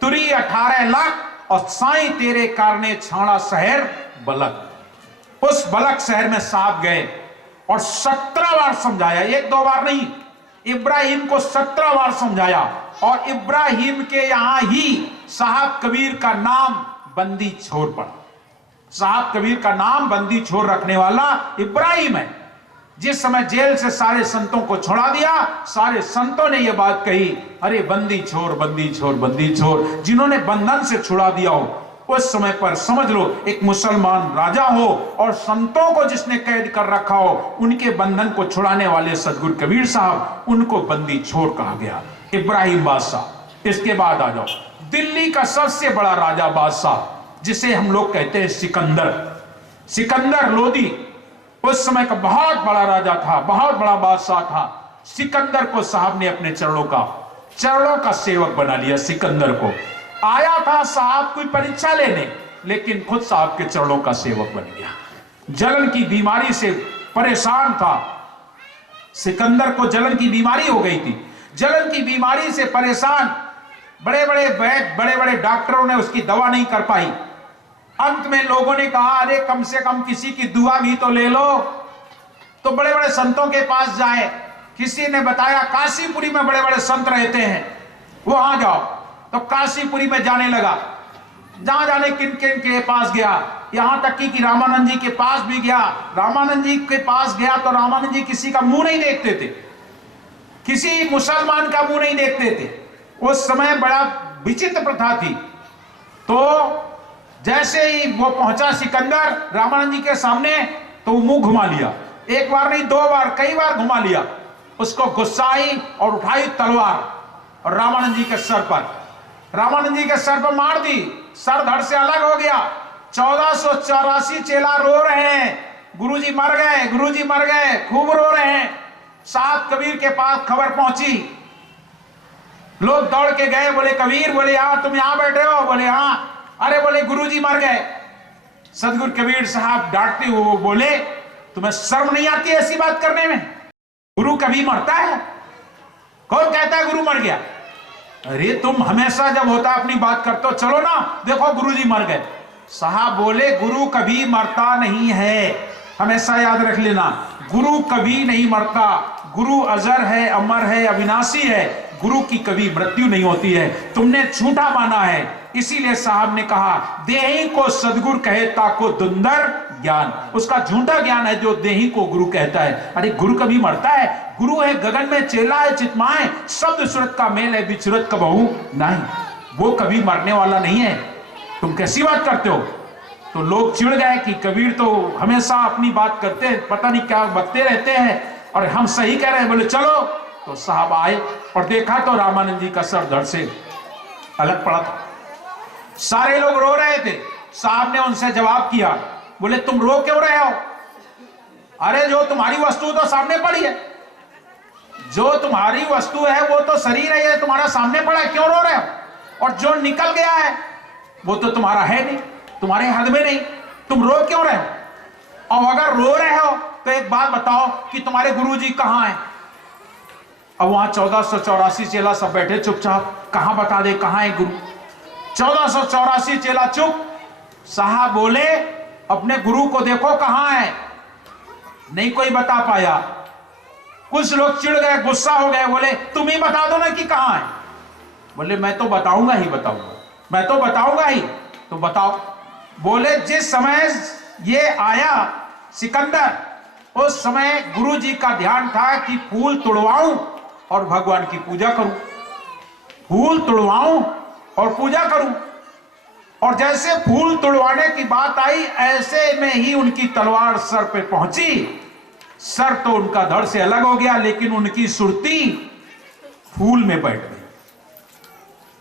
तुरी 18 लाख, और साईं तेरे कारने छाड़ा शहर बलक। उस बलक शहर में साहब गए और 17 बार समझाया, एक दो बार नहीं, इब्राहिम को 17 बार समझाया। और इब्राहिम के यहां ही साहब कबीर का नाम बंदी छोड़ पड़ा। साहब कबीर का नाम बंदी छोड़ रखने वाला इब्राहिम है। जिस समय जेल से सारे संतों को छोड़ा दिया, सारे संतों ने यह बात कही, अरे बंदी छोड़, बंदी छोड़, बंदी छोड़। जिन्होंने बंधन से छुड़ा दिया हो, उस समय पर समझ लो एक मुसलमान राजा हो और संतों को जिसने कैद कर रखा हो, उनके बंधन को छुड़ाने वाले सदगुरु कबीर साहब, उनको बंदी छोड़ कहा गया, इब्राहिम बादशाह। इसके बाद आ जाओ दिल्ली का सबसे बड़ा राजा बादशाह, जिसे हम लोग कहते हैं सिकंदर। सिकंदर लोदी उस समय का बहुत बड़ा राजा था, बहुत बड़ा बादशाह था। सिकंदर को साहब ने अपने चरणों का सेवक बना लिया। सिकंदर को आया था साहब कोई परीक्षा लेने, लेकिन खुद साहब के चरणों का सेवक बन गया। जलन की बीमारी से परेशान था सिकंदर को, जलन की बीमारी हो गई थी। जलन की बीमारी से परेशान, बड़े बड़े वैद्य, बड़े बड़े डॉक्टरों ने उसकी दवा नहीं कर पाई। अंत में लोगों ने कहा, अरे कम से कम किसी की दुआ भी तो ले लो। तो बड़े बड़े संतों के पास जाए। किसी ने बताया काशीपुरी में बड़े बड़े संत रहते हैं, वहां जाओ। तो काशीपुरी में जाने लगा। जहां जाने किन किन के पास गया, यहां तक कि रामानंद जी के पास भी गया। रामानंद जी के पास गया तो रामानंद जी किसी का मुंह नहीं देखते थे, किसी मुसलमान का मुंह नहीं देखते थे। उस समय बड़ा विचित्र प्रथा थी। तो जैसे ही वो पहुंचा सिकंदर रामानंद जी के सामने, तो मुंह घुमा लिया। एक बार नहीं, दो बार, कई बार घुमा लिया। उसको गुस्सा आई और उठाई तलवार और रामानंद जी के सर पर, रामानंद जी के सर पर मार दी। सर धड़ से अलग हो गया। 1484 चेला रो रहे हैं, गुरुजी मर गए, गुरुजी मर गए, खूब रो रहे हैं। सात कबीर के पास खबर पहुंची, लोग दौड़ के गए, बोले कबीर, बोले हाँ तुम यहां बैठे हो, बोले हाँ। अरे बोले गुरुजी मर गए। सदगुरु कबीर साहब डांटते हुए बोले तुम्हें शर्म नहीं आती ऐसी बात करने में? गुरु कभी मरता है? कौन कहता है गुरु मर गया? अरे तुम हमेशा जब होता अपनी बात करते हो, चलो ना देखो गुरुजी मर गए। साहब बोले गुरु कभी मरता नहीं है, हमेशा याद रख लेना, गुरु कभी नहीं मरता। गुरु अजर है, अमर है, अविनाशी है, गुरु की कभी मृत्यु नहीं होती है। तुमने झूठा माना है, इसीलिए साहब ने कहा देही को सदगुरु कहे ताको दुंदर ज्ञान। उसका झूठा ज्ञान है जो देही को गुरु कहता है। अरे गुरु कभी मरता है? गुरु है गगन में, चेला है चितमाए, शब्द सूरत का मेल है, विचरत कबहू नहीं। वो कभी मरने वाला नहीं है। तुम कैसी बात करते हो? तो लोग चिढ़ गए कि कबीर तो हमेशा अपनी बात करते हैं, पता नहीं क्या बकते रहते हैं, और हम सही कह रहे हैं। बोले चलो। तो साहब आए और देखा तो रामानंद जी का सर धड़ से अलग पड़ा था। सारे लोग रो रहे थे। साहब ने उनसे जवाब किया, बोले तुम रो क्यों रहे हो? अरे जो तुम्हारी वस्तु तो सामने पड़ी है, जो तुम्हारी वस्तु है वो तो शरीर है, तुम्हारा सामने पड़ा है, क्यों रो रहे हो? और जो निकल गया है वो तो तुम्हारा है नहीं, तुम्हारे हद में नहीं, तुम रो क्यों रहे हो? और अगर रो रहे हो तो एक बात बताओ कि तुम्हारे गुरुजी कहां हैं? अब वहां 1484 चेला सब बैठे चुपचाप, कहां बता दे कहां है गुरु? 1484 चेला चुप। साहब बोले अपने गुरु को देखो कहां है। नहीं कोई बता पाया। कुछ लोग चिढ़ गए, गुस्सा हो गए, बोले तुम ही बता दो ना कि कहां है। बोले मैं तो बताऊंगा ही, बताऊंगा, मैं तो बताऊंगा ही। तो बताओ। बोले जिस समय ये आया सिकंदर, उस समय गुरु जी का ध्यान था कि फूल तुड़वाऊं और भगवान की पूजा करूं, फूल तुड़वाऊं और पूजा करूं। और जैसे फूल तुड़वाने की बात आई, ऐसे में ही उनकी तलवार सर पे पहुंची। सर तो उनका धड़ से अलग हो गया, लेकिन उनकी सुरती फूल में बैठ गई।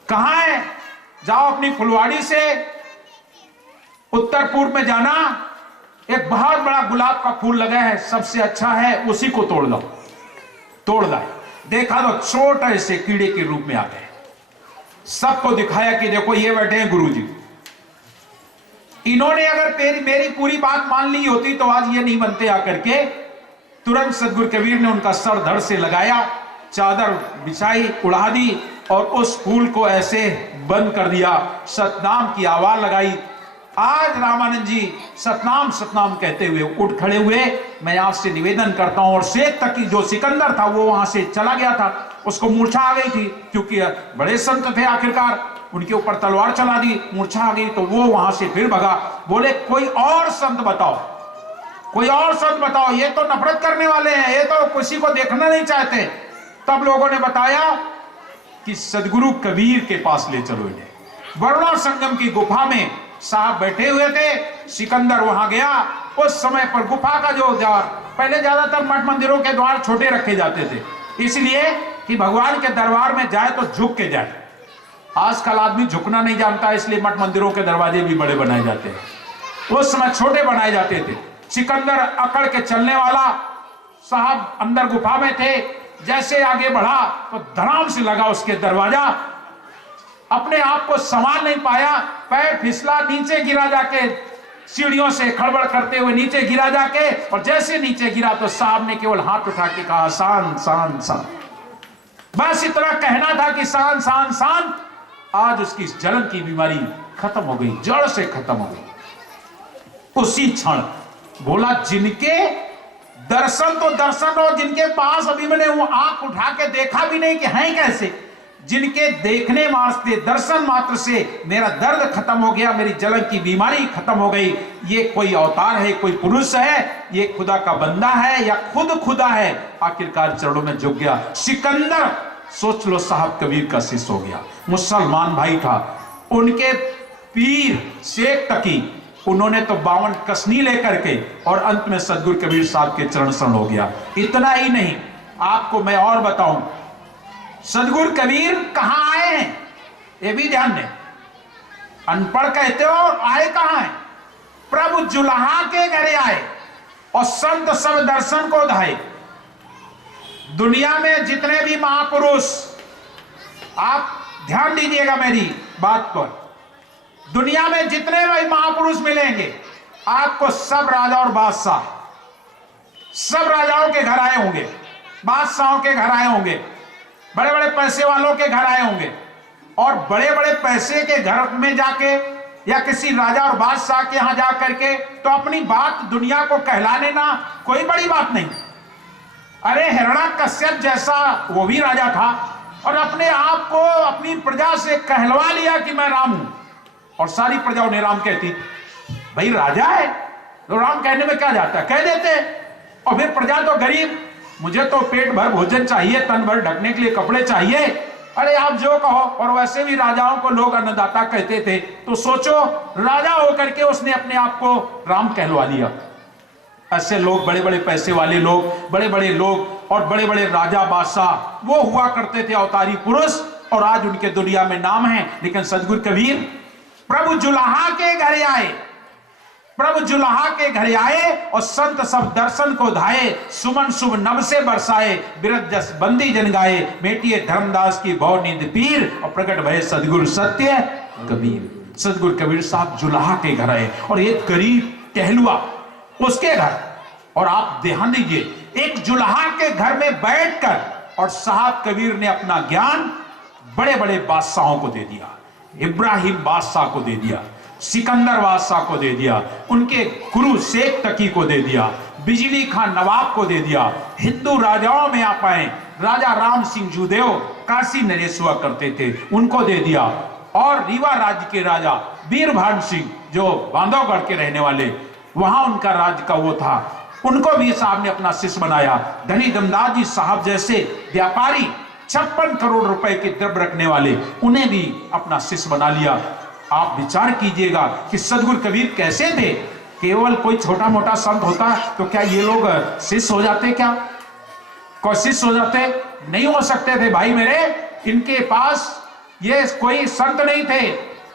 कहां है? जाओ अपनी फुलवाड़ी से उत्तर पूर्व में जाना, एक बहुत बड़ा गुलाब का फूल लगा है, सबसे अच्छा है, उसी को तोड़ दो। तोड़ लाए, देखा तो छोटे से कीड़े के रूप में आ गए। सबको दिखाया कि देखो ये बैठे हैं गुरुजी। इन्होंने अगर मेरी पूरी बात मान ली होती तो आज ये नहीं बनते आकर के। तुरंत सदगुरु कबीर ने उनका सर धड़ से लगाया, चादर बिछाई, उड़ा दी और उस फूल को ऐसे बंद कर दिया। सतनाम की आवाज लगाई। आज रामानंद जी सतनाम सतनाम कहते हुए उठ खड़े हुए। मैं आपसे निवेदन करता हूं, और शेख तक जो सिकंदर था वो वहां से चला गया था, उसको मूर्छा आ गई थी, क्योंकि बड़े संत थे, आखिरकार उनके ऊपर तलवार चला दी, मूर्छा आ गई, तो वो वहां से फिर भगा। बोले कोई और संत बताओ, कोई और संत बताओ, ये तो नफरत करने वाले हैं, ये तो किसी को देखना नहीं चाहते। तब लोगों ने बताया कि सदगुरु कबीर के पास ले चलो इन्हें। वरुणा संगम की गुफा में साहब बैठे हुए थे, सिकंदर वहां गया। उस समय पर गुफा का जो द्वार, पहले ज्यादातर मठ मंदिरों के द्वार छोटे रखे जाते थे, इसलिए कि भगवान के दरबार में जाए तो झुक के जाए। आजकल आदमी झुकना नहीं जानता, इसलिए मठ मंदिरों के दरवाजे भी बड़े बनाए जाते हैं। उस समय छोटे बनाए जाते थे। सिकंदर अकड़ के चलने वाला, साहब अंदर गुफा में थे। जैसे आगे बढ़ा तो धड़ाम से लगा उसके दरवाजा, अपने आप को संभाल नहीं पाया, पैर फिसला, नीचे गिरा जाके, सीढ़ियों से खड़बड़ करते हुए नीचे गिरा जाके। और जैसे नीचे गिरा तो साहब ने केवल हाथ उठा के कहा शांत शांत शांत, बस इतना कहना था कि शांत शांत शांत। आज उसकी जलन की बीमारी खत्म हो गई, जड़ से खत्म हो गई। उसी क्षण बोला जिनके दर्शन तो दर्शन हो, जिनके पास अभी मैंने वो आंख उठा के देखा भी नहीं कि हैं कैसे, जिनके देखने मात्र, दर्शन मात्र से मेरा दर्द खत्म हो गया, मेरी जलन की बीमारी खत्म हो गई। ये कोई अवतार है, कोई पुरुष है, ये खुदा का बंदा है या खुद खुदा है? आखिरकार चरणों में झुक गया। सिकंदर सोच लो साहब कबीर का शिष्य हो गया, मुसलमान भाई था। उनके पीर शेख तकी, उन्होंने तो 52 कसनी लेकर के और अंत में सदगुरु कबीर साहब के चरण शरण हो गया। इतना ही नहीं, आपको मैं और बताऊं, सदगुरु कबीर कहां आए हैं ये भी ध्यान दें। अनपढ़ कहते हो, आए कहां हैं? प्रभु जुलाहा के घरे आए और संत सब दर्शन को धाए। दुनिया में जितने भी महापुरुष, आप ध्यान दीजिएगा मेरी बात पर, दुनिया में जितने भी महापुरुष मिलेंगे आपको सब राजा और बादशाह, सब राजाओं के घर आए होंगे, बादशाहों के घर आए होंगे, बड़े बड़े पैसे वालों के घर आए होंगे। और बड़े बड़े पैसे के घर में जाके या किसी राजा और बादशाह के यहां जा करके तो अपनी बात दुनिया को कहला लेना कोई बड़ी बात नहीं। अरे हिरण्यकश्यप जैसा वो भी राजा था और अपने आप को अपनी प्रजा से कहलवा लिया कि मैं राम हूं, और सारी प्रजा उन्हें राम कहती। भाई राजा है तो राम कहने में क्या जाता है, कह देते। और फिर प्रजा तो गरीब, मुझे तो पेट भर भोजन चाहिए, तन भर ढकने के लिए कपड़े चाहिए, अरे आप जो कहो। और वैसे भी राजाओं को लोग अन्नदाता कहते थे, तो सोचो राजा होकर के उसने अपने आप को राम कहलवा लिया। ऐसे लोग, बड़े बड़े पैसे वाले लोग, बड़े बड़े लोग और बड़े बड़े राजा बादशाह वो हुआ करते थे अवतारी पुरुष, और आज उनके दुनिया में नाम है। लेकिन सदगुरु कबीर प्रभु जुलाहा के घरे आए, प्रभु जुलाहा के घरे आए और संत सब दर्शन को धाये, सुमन शुभ नभ से बरसाए, बिरध जस बंदी जन गाए, मेटिए धर्मदास की भव नींद पीर, और प्रकट भये सदगुरु सत्य कबीर। सदगुरु कबीर साहब जुलाहा के घर आए और एक गरीब टहलुआ उसके घर। और आप ध्यान दीजिए, एक जुलाहा के घर में बैठकर और साहब कबीर ने अपना ज्ञान बड़े बड़े बादशाहों को दे दिया। इब्राहिम बादशाह को दे दिया, सिकंदर बादशाह को दे दिया, उनके गुरु शेख तकी को दे दिया, बिजली खान नवाब को दे दिया। हिंदू राजाओं में आप आए, राजा राम सिंह जूदेव काशी नरेश हुआ करते थे, उनको दे दिया। और रीवा राज्य के राजा वीरभान सिंह जो बांधवगढ़ के रहने वाले, वहां उनका राज्य का वो था, उनको भी साहब ने अपना शिष्य बनाया। धनी दमदास जी साहब जैसे व्यापारी 56 करोड़ रुपए के द्रव्य रखने वाले, उन्हें भी अपना शिष्य बना लिया। आप विचार कीजिएगा कि सदगुरु कबीर कैसे थे। केवल कोई छोटा मोटा संत होता तो क्या ये लोग शिष्य हो जाते? क्या कोई शिष्य हो जाते? नहीं हो सकते थे भाई मेरे। इनके पास ये कोई संत नहीं थे,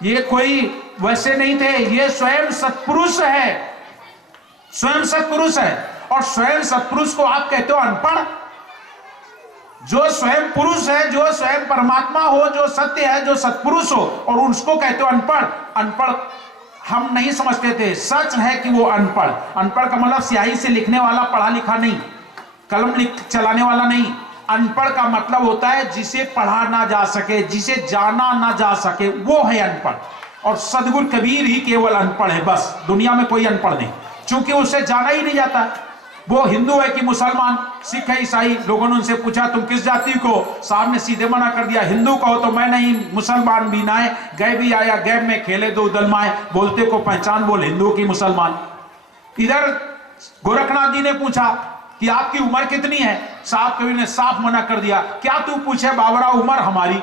ये कोई वैसे नहीं थे, ये स्वयं सत्पुरुष है, स्वयं सत्पुरुष है। और स्वयं सत्पुरुष को आप कहते हो अनपढ़? जो स्वयं पुरुष है, जो स्वयं परमात्मा हो, जो सत्य है, जो सत्पुरुष हो, और उसको कहते हो अनपढ़? अनपढ़ हम नहीं समझते थे, सच है कि वो अनपढ़। अनपढ़ का मतलब स्याही से लिखने वाला, पढ़ा लिखा नहीं, कलम चलाने वाला नहीं। अनपढ़ का मतलब होता है जिसे पढ़ा ना जा सके, जिसे जाना ना जा सके, वो है अनपढ़। और सदगुरु कबीर ही केवल अनपढ़ है, बस। दुनिया में कोई अनपढ़ नहीं, क्योंकि उसे जाना ही नहीं जाता। वो हिंदू है कि मुसलमान, सिख है, ईसाई। लोगों ने उनसे पूछा तुम किस जाति को? साहब ने सीधे मना कर दिया, हिंदू कहो तो मैं नहीं, मुसलमान भी ना है, गए भी आया, गैब में खेले दो दलमाए, बोलते को पहचान, बोल हिंदू की मुसलमान। इधर गोरखनाथ जी ने पूछा कि आपकी उम्र कितनी है? साहब कबीर ने साफ मना कर दिया। क्या तू पूछे बाबरा उम्र हमारी?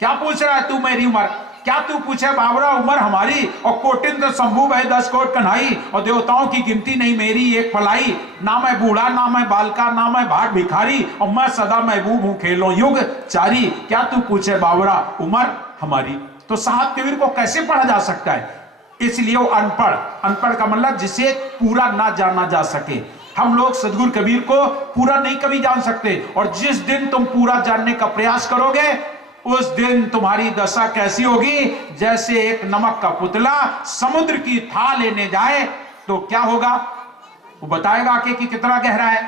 क्या पूछ रहा है तू मेरी उम्र? क्या तू पूछे बाबरा उम्र हमारी? और कोटिन तो शंभू है 10 कोट कन्हाई, और देवताओं की गिनती नहीं मेरी एक फलाई। ना मैं बूढ़ा, ना मैं बालका, ना मैं भाट भिखारी, और मैं सदा महबूब हूं खेलो युग चारी। क्या तू पूछे बाबरा उम्र हमारी? तो साहब कबीर को कैसे पढ़ा जा सकता है? इसलिए वो अनपढ़। अनपढ़ का मतलब जिसे पूरा ना जाना जा सके। हम लोग सदगुरु कबीर को पूरा नहीं कभी जान सकते, और जिस दिन तुम पूरा जानने का प्रयास करोगे उस दिन तुम्हारी दशा कैसी होगी? जैसे एक नमक का पुतला समुद्र की था लेने जाए तो क्या होगा? वो बताएगा कि कितना गहरा है।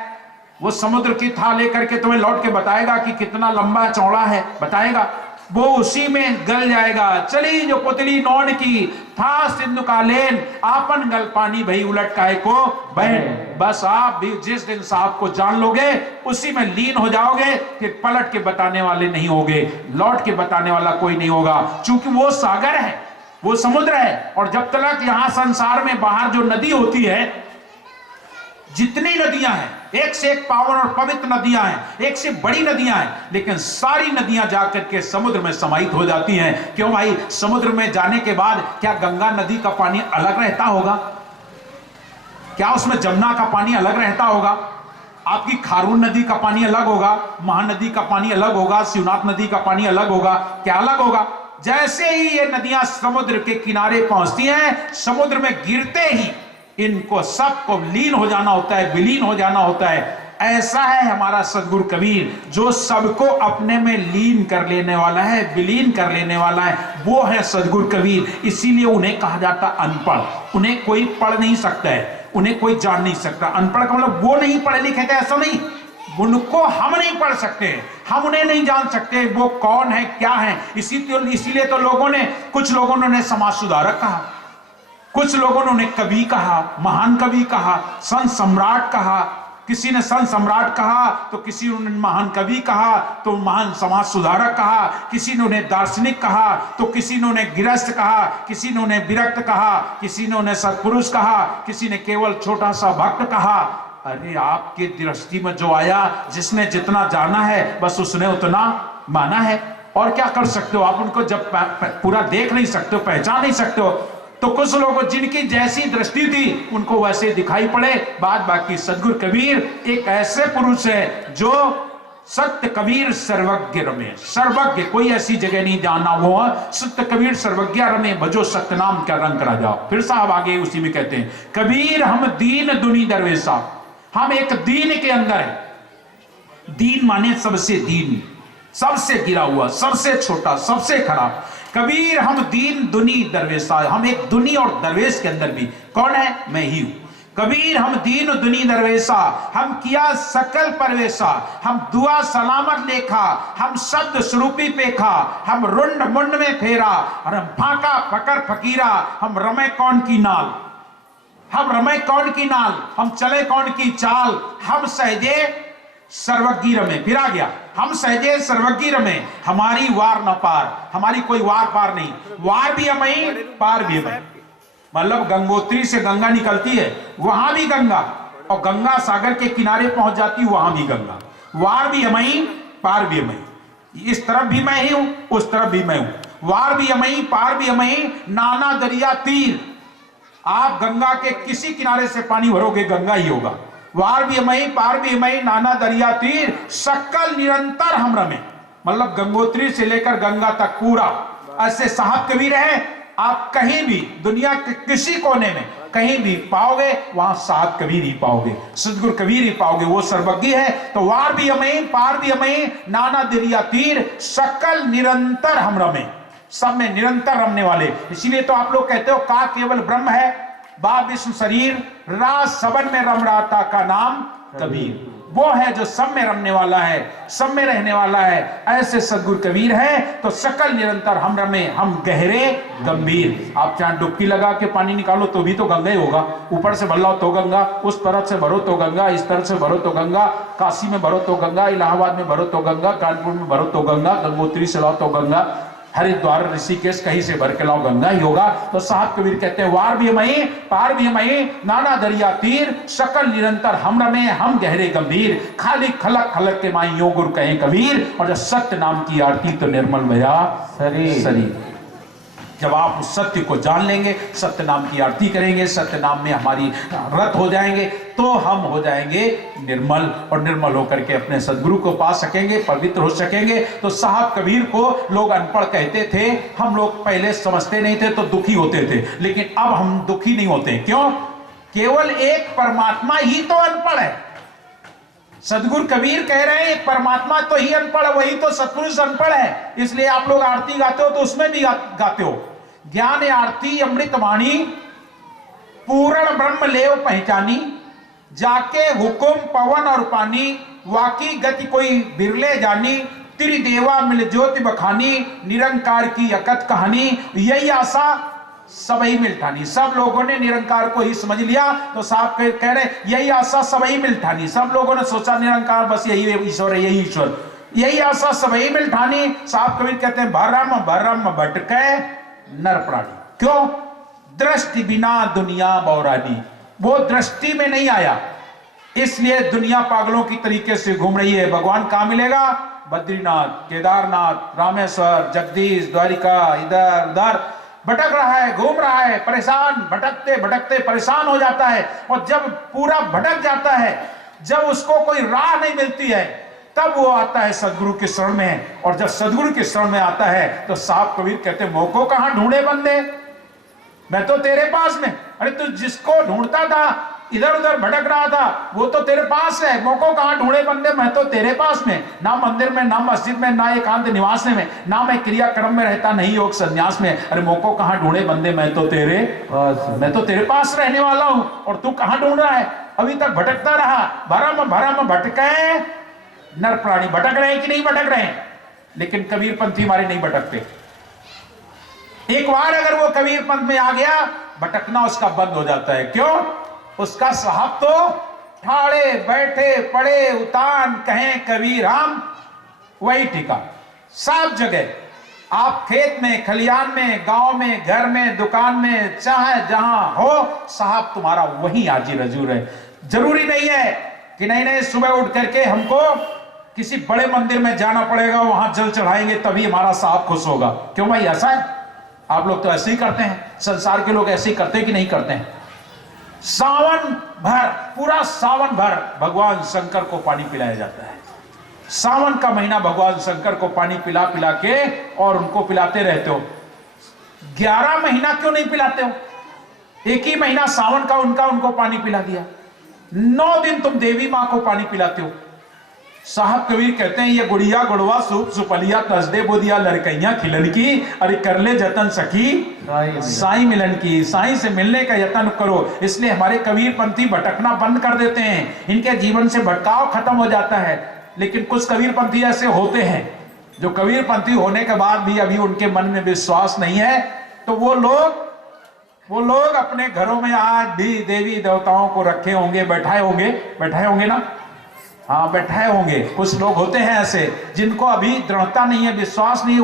वो समुद्र की था लेकर के तुम्हें लौट के बताएगा कि कितना लंबा चौड़ा है, बताएगा। वो उसी में गल जाएगा। चली जो पुतली नौन की, था सिंधु का लेन, आपन गल पानी भई उलट काहे को बहन। बस आप भी जिस दिन साहब को जान लोगे उसी में लीन हो जाओगे, फिर पलट के बताने वाले नहीं होगे, लौट के बताने वाला कोई नहीं होगा, क्योंकि वो सागर है, वो समुद्र है। और जब तक यहां संसार में बाहर जो नदी होती है, जितनी नदियां हैं, एक से एक पावन और पवित्र नदियां हैं, एक से बड़ी नदियां हैं, लेकिन सारी नदियां जाकर के समुद्र में समाहित हो जाती हैं। क्यों भाई? समुद्र में जाने के बाद क्या गंगा नदी का पानी अलग रहता होगा? क्या उसमें जमुना का पानी अलग रहता होगा? आपकी खारून नदी का पानी अलग होगा, महानदी का पानी अलग होगा, शिवनाथ नदी का पानी अलग होगा। क्या अलग होगा? जैसे ही ये नदियां समुद्र के किनारे पहुंचती हैं, समुद्र में गिरते ही इनको सबको लीन हो जाना होता है, विलीन हो जाना होता है। ऐसा है हमारा सदगुरु कबीर, जो सबको अपने में लीन कर लेने वाला है, विलीन कर लेने वाला है, वो है सदगुरु कबीर। इसीलिए उन्हें कहा जाता अनपढ़। उन्हें कोई पढ़ नहीं सकता है, उन्हें कोई जान नहीं सकता। अनपढ़ का मतलब वो नहीं पढ़े लिखे थे, ऐसा नहीं। उनको हम नहीं पढ़ सकते, हम उन्हें नहीं जान सकते वो कौन है, क्या है। इसीलिए तो लोगों ने, कुछ लोगों ने उन्हें समाज सुधारक कहा, कुछ लोगों ने उन्हें कवि कहा, महान कवि कहा, संत सम्राट कहा। किसी ने संत सम्राट कहा तो किसी ने महान कवि कहा, तो महान समाज सुधारक कहा। किसी ने उन्हें दार्शनिक कहा तो किसी ने उन्हें गृहस्थ कहा, किसी ने उन्हें विरक्त कहा, किसी ने उन्हें सत्पुरुष कहा, किसी ने केवल छोटा सा भक्त कहा। अरे आपके दृष्टि में जो आया, जिसने जितना जाना है बस उसने उतना माना है। और क्या कर सकते हो आप? उनको जब पूरा देख नहीं सकते हो, पहचान नहीं सकते हो, तो कुछ लोग जिनकी जैसी दृष्टि थी उनको वैसे दिखाई पड़े। बाकी सदगुरु कबीर एक ऐसे पुरुष है जो सत्य कबीर सर्वज्ञ रमे। सर्वज्ञ, कोई ऐसी जगह नहीं जाना वो सत्य कबीर सर्वज्ञ रमे, भजो सत्य नाम का रंग करा जाओ। फिर साहब आगे उसी में कहते हैं, कबीर हम दीन दुनी दरवेशा। हम एक दीन के अंदर है। दीन माने सबसे दीन, सबसे गिरा हुआ, सबसे छोटा, सबसे खराब। कबीर हम दीन दुनी दरवेशा। हम एक दुनी और दरवेश के अंदर भी। कौन है? मैं ही हूं। कबीर हम दीन दुनी दरवेशा, हम किया सकल परवेशा, हम दुआ सलामत लेखा, हम शब्द स्वरूपी पेखा, हम रुंड मुंड में फेरा, और हम फाका फकर फकीरा, हम रमे कौन की नाल, हम रमे कौन की नाल, हम चले कौन की चाल, हम सहजे सर्वज्ञ रमे। फिर आ गया, हम सहजे सर्वज्ञ रमे, हमारी वार न पार। हमारी कोई वार पार नहीं, वार भी हमें, पार भी हमें। मतलब गंगोत्री से गंगा निकलती है, वहां भी गंगा, और गंगा सागर के किनारे पहुंच जाती, वहां भी गंगा। वार भी हमें, पार भी हमें। इस तरफ भी मैं ही हूं, उस तरफ भी मैं हूं। वार भी हमें, पार भी हमें, नाना दरिया तीर। आप गंगा के किसी किनारे से पानी भरोगे, गंगा ही होगा। वार भी हमें, पार भी हमें, नाना दरिया तीर, सकल निरंतर हम रमे। मतलब गंगोत्री से लेकर गंगा तक पूरा। ऐसे साहब कबीर है, आप कहीं भी दुनिया के किसी कोने में कहीं भी पाओगे, वहां साहब कबीर ही पाओगे, सदगुरु कबीर ही पाओगे। वो सर्वज्ञ है। तो वार भी हमें, पार भी हमें, नाना दरिया तीर, सकल निरंतर हम रमे। सब में निरंतर रमने वाले। इसीलिए तो आप लोग कहते हो का केवल ब्रह्म है, बा विश्व शरीर, राज सबन में रम रहा था का नाम कबीर। वो है जो सब में रमने वाला है, सब में रहने वाला है। ऐसे सदगुरु कबीर है। तो सकल निरंतर हम रमे, हम गहरे गंभीर। आप चाहे डुबकी लगा के पानी निकालो तो भी तो गंगा ही होगा। ऊपर से भर लाओ तो गंगा, उस तरफ से भरो तो गंगा, इस तरफ से भरो तो गंगा, काशी में भरो तो गंगा, इलाहाबाद में भरो तो गंगा, कानपुर में भरो तो गंगा, गंगोत्री से लाओ तो गंगा, हरिद्वार ऋषिकेश कहीं से भर के लाओ गंगा ही होगा। तो साहब कबीर कहते हैं, वार भी हमें, पार भी हमें, नाना दरिया तीर, सकल निरंतर हम रमे, हम गहरे गंभीर, खाली खलक खलक के माई यो गुरु कहे कबीर। और जब सत्य नाम की आरती तो निर्मल भया शरीर। जब आप उस सत्य को जान लेंगे, सत्य नाम की आरती करेंगे, सत्य नाम में हमारी रत हो जाएंगे, तो हम हो जाएंगे निर्मल। और निर्मल होकर के अपने सदगुरु को पा सकेंगे, पवित्र हो सकेंगे। तो साहब कबीर को लोग अनपढ़ कहते थे। हम लोग पहले समझते नहीं थे तो दुखी होते थे, लेकिन अब हम दुखी नहीं होते। क्यों? केवल एक परमात्मा ही तो अनपढ़ है। सदगुरु कबीर कह रहे हैं परमात्मा तो ही अनपढ़ है, वही तो सत्पुरुष अनपढ़ है। इसलिए आप लोग आरती गाते हो तो उसमें भी गाते हो, ज्ञान आरती अमृत वाणी, पूर्ण ब्रह्म लेव पहचानी, जाके हुकुम पवन और पानी, वाकी गति कोई बिरले जानी, त्रिदेवा मिल ज्योति बखानी, निरंकार की अकत कहानी। यही आशा सबही मिलठानी। सब लोगों ने निरंकार को ही समझ लिया। तो साहब कह रहे यही आशा सबही मिलठानी। सब लोगों ने सोचा निरंकार बस यही ईश्वर है, यही ईश्वर, यही आशा सबही मिलठानी। साहब कबीर कहते हैं, भरम भरम भटके नर प्राणी। क्यों? दृष्टि बिना दुनिया बौरानी। वो दृष्टि में नहीं आया, इसलिए दुनिया पागलों की तरीके से घूम रही है। भगवान कहां मिलेगा? बद्रीनाथ, केदारनाथ, रामेश्वर, जगदीश, द्वारिका, इधर उधर भटक रहा है, घूम रहा है, परेशान, भटकते भटकते परेशान हो जाता है। और जब पूरा भटक जाता है, जब उसको कोई राह नहीं मिलती है तब वो आता है सदगुरु के शरण में, और जब सदगुरु के शरण में आता है तो साहब कबीर कहते हैं मोको कहां ढूंढे बंदे, मैं तो तेरे पास में। अरे तू जिसको ढूंढता था, इधर उधर भटक रहा था, वो तो तेरे पास है। मोको कहां ढूंढे बंदे, मैं तो तेरे पास में। ना मंदिर में, ना मस्जिद में, ना एकांत निवास में, ना मैं क्रिया कर्म में रहता, नहीं योग संन्यास में। अरे मोको कहां ढूंढे बंदे, मैं तो तेरे पास रहने वाला हूं, और तू कहां ढूंढ रहा है? अभी तक भटकता रहा, भरम भटके नर प्राणी। भटक रहे हैं कि नहीं भटक रहे हैं? लेकिन कबीर पंथी हमारे नहीं भटकते। एक बार अगर वो कबीर पंथ में आ गया, भटकना उसका बंद हो जाता है। क्यों? उसका साहब तो ठाड़े बैठे पड़े उतान कहें कबीर हम, वही ठिका। सब जगह आप खेत में, खलियान में, गांव में, घर में, दुकान में, चाहे जहां हो, साहब तुम्हारा वही हाजिर हजूर है। जरूरी नहीं है कि नहीं सुबह उठ करके हमको किसी बड़े मंदिर में जाना पड़ेगा, वहां जल चढ़ाएंगे तभी हमारा साहब खुश होगा। क्यों भाई ऐसा है? आप लोग तो ऐसे ही करते हैं, संसार के लोग ऐसे ही करते हैं कि नहीं करते हैं? सावन भर, पूरा सावन भर भगवान शंकर को पानी पिलाया जाता है। सावन का महीना भगवान शंकर को पानी पिला पिला के और उनको पिलाते रहते हो। 11 महीना क्यों नहीं पिलाते हो? एक ही महीना सावन का उनको पानी पिला दिया। 9 दिन तुम देवी मां को पानी पिलाते हो। साहब कबीर कहते हैं ये गुड़िया गुड़वा सूप सुपलिया तसदे बोदिया लड़कैया खिलन की, अरे कर ले जतन सखी साईं मिलन की। साईं से मिलने का यत्न करो। इसलिए हमारे कबीर पंथी भटकना बंद कर देते हैं, इनके जीवन से भटकाव खत्म हो जाता है। लेकिन कुछ कबीर पंथी ऐसे होते हैं जो कबीर पंथी होने के बाद भी अभी उनके मन में विश्वास नहीं है, तो वो लोग अपने घरों में आज भी देवी देवताओं को रखे होंगे, बैठाए होंगे ना, हाँ बैठाए होंगे। कुछ लोग होते हैं ऐसे जिनको अभी दृढ़ता नहीं है, विश्वास नहीं है।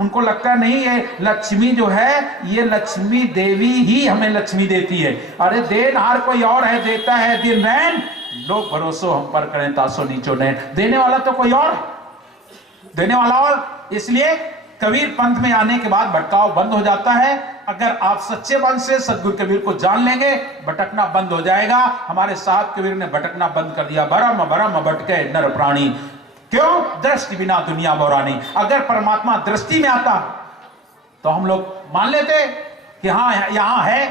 उनको लगता नहीं है लक्ष्मी जो है ये लक्ष्मी देवी ही हमें लक्ष्मी देती है। अरे देनहार कोई और है, देता है दिन रैन, लोग भरोसो हम पर करें तासो नीचो नैन। देने वाला तो कोई और, देने वाला और। इसलिए कबीर पंथ में आने के बाद भटकाव बंद हो जाता है। अगर आप सच्चे मन से सदगुरु कबीर को जान लेंगे, भटकना बंद हो जाएगा। हमारे साथ कबीर ने भटकना बंद कर दिया। भरम भटके नर प्राणी, क्यों? दृष्टि बिना दुनिया बोरानी। अगर परमात्मा दृष्टि में आता तो हम लोग मान लेते कि हाँ यहां है।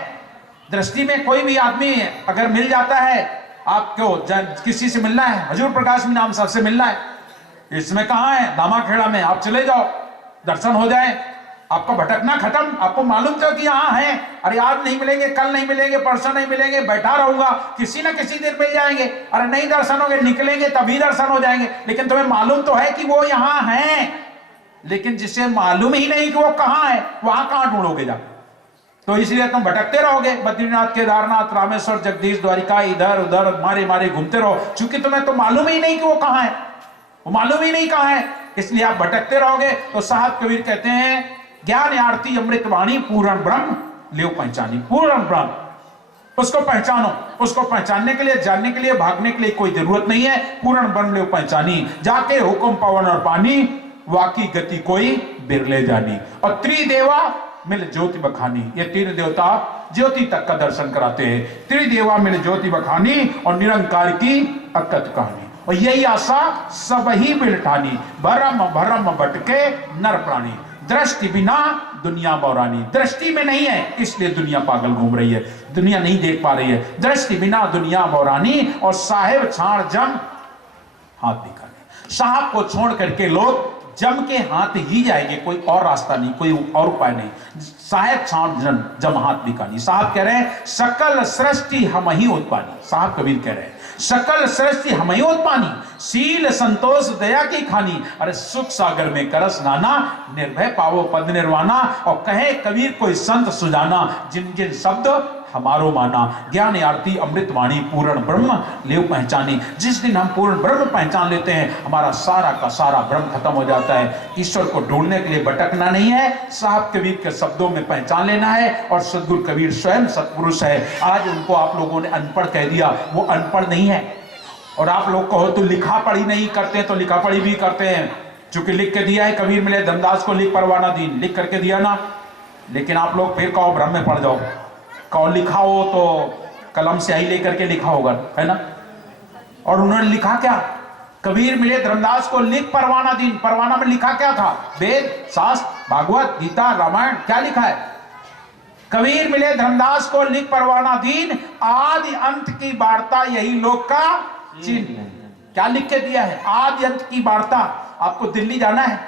दृष्टि में कोई भी आदमी अगर मिल जाता है, आप क्यों किसी से मिलना है, हजूर प्रकाश में नाम सबसे मिलना है, इसमें कहां है? दामाखेड़ा में। आप चले जाओ, दर्शन हो जाए, आपका भटकना खत्म। आपको मालूम था कि यहाँ है, अरे आज नहीं मिलेंगे, कल नहीं मिलेंगे, परसों नहीं मिलेंगे, बैठा रहूंगा, किसी ना किसी दिन मिल जाएंगे। अरे नहीं दर्शन होंगे, निकलेंगे तभी दर्शन हो जाएंगे। लेकिन तुम्हें मालूम तो है कि वो यहाँ है, लेकिन जिसे मालूम ही नहीं कि वो कहाँ है, वहां कहां ढूंढोगे जा? तो इसलिए तुम भटकते रहोगे। बद्रीनाथ, केदारनाथ, रामेश्वर, जगदीश, द्वारिका, इधर उधर मारे घूमते रहो, क्योंकि तुम्हें तो मालूम ही नहीं कि वो कहाँ है, वो मालूम ही नहीं कहाँ है, इसलिए आप भटकते रहोगे। तो साहब कबीर कहते हैं ज्ञान आरती अमृत वाणी पूर्ण ब्रह्म लियो पहचानी। पूर्ण ब्रह्म, उसको पहचानो। उसको पहचानने के लिए, जानने के लिए, भागने के लिए कोई जरूरत नहीं है। पूर्ण ब्रह्म लियो पहचानी, जाके हुक्म पवन और पानी, वाकी गति कोई बिरले जानी। और त्रिदेवा मिल ज्योति बखानी, ये तीन देवता ज्योति तक का दर्शन कराते हैं। त्रिदेवा मिल ज्योति बखानी और निरंकार की अकत कहानी। और यही आशा सब ही बिलठानी, भरम भटके नर प्राणी। दृष्टि बिना दुनिया बौरानी, दृष्टि में नहीं है इसलिए दुनिया पागल घूम रही है, दुनिया नहीं देख पा रही है। दृष्टि बिना दुनिया बौरानी और साहेब छाड़ जम हाथ दिखाने। साहब को छोड़ करके लोग जम के हाथ ही जाएंगे, कोई और रास्ता नहीं, कोई और उपाय नहीं। साहेब छाड़ जम हाथ दिखानी। साहब कह रहे हैं सकल सृष्टि हम ही उत्पानी। साहब कबीर कह रहे हैं सकल सृष्टि हम ही उत्पानी, शील संतोष दया की खानी। अरे सुख सागर में करस नाना, निर्भय पावो पद निर्वाणा। और कहे कबीर कोई संत सुजाना, जिन जिन शब्द हमारो माना। ज्ञान आरती अमृत वाणी पूर्ण ब्रह्म लेव पहचानी। जिस दिन हम पूर्ण ब्रह्म पहचान लेते हैं, हमारा सारा का सारा भ्रम खत्म हो जाता है। ईश्वर को ढूंढने के लिए भटकना नहीं है, साहब कबीर के शब्दों में पहचान लेना है। और सदगुरु कबीर स्वयं सत्पुरुष है। आज उनको आप लोगों ने अनपढ़ कह दिया, वो अनपढ़ नहीं है। और आप लोग कहो तो लिखा पढ़ी नहीं करते, तो लिखा पढ़ी भी करते हैं। चूंकि लिख के दिया है, कबीर मिले धमदास को लिख परवाना दीन, लिख करके दिया ना। लेकिन आप लोग फिर कहो भ्रम में पड़ जाओ, कहो लिखा हो तो कलम से ही लेकर के लिखा होगा, है ना। और उन्होंने लिखा क्या? कबीर मिले धर्मदास को लिख परवाना दीन। परवाना में लिखा क्या था? वेद, शास्त्र, भागवत, गीता, रामायण, क्या लिखा है? कबीर मिले धर्मदास को लिख परवाना दीन, आदि अंत की वार्ता यही लोक का चिन्ह। क्या लिख के दिया है? आदि अंत की वार्ता। आपको दिल्ली जाना है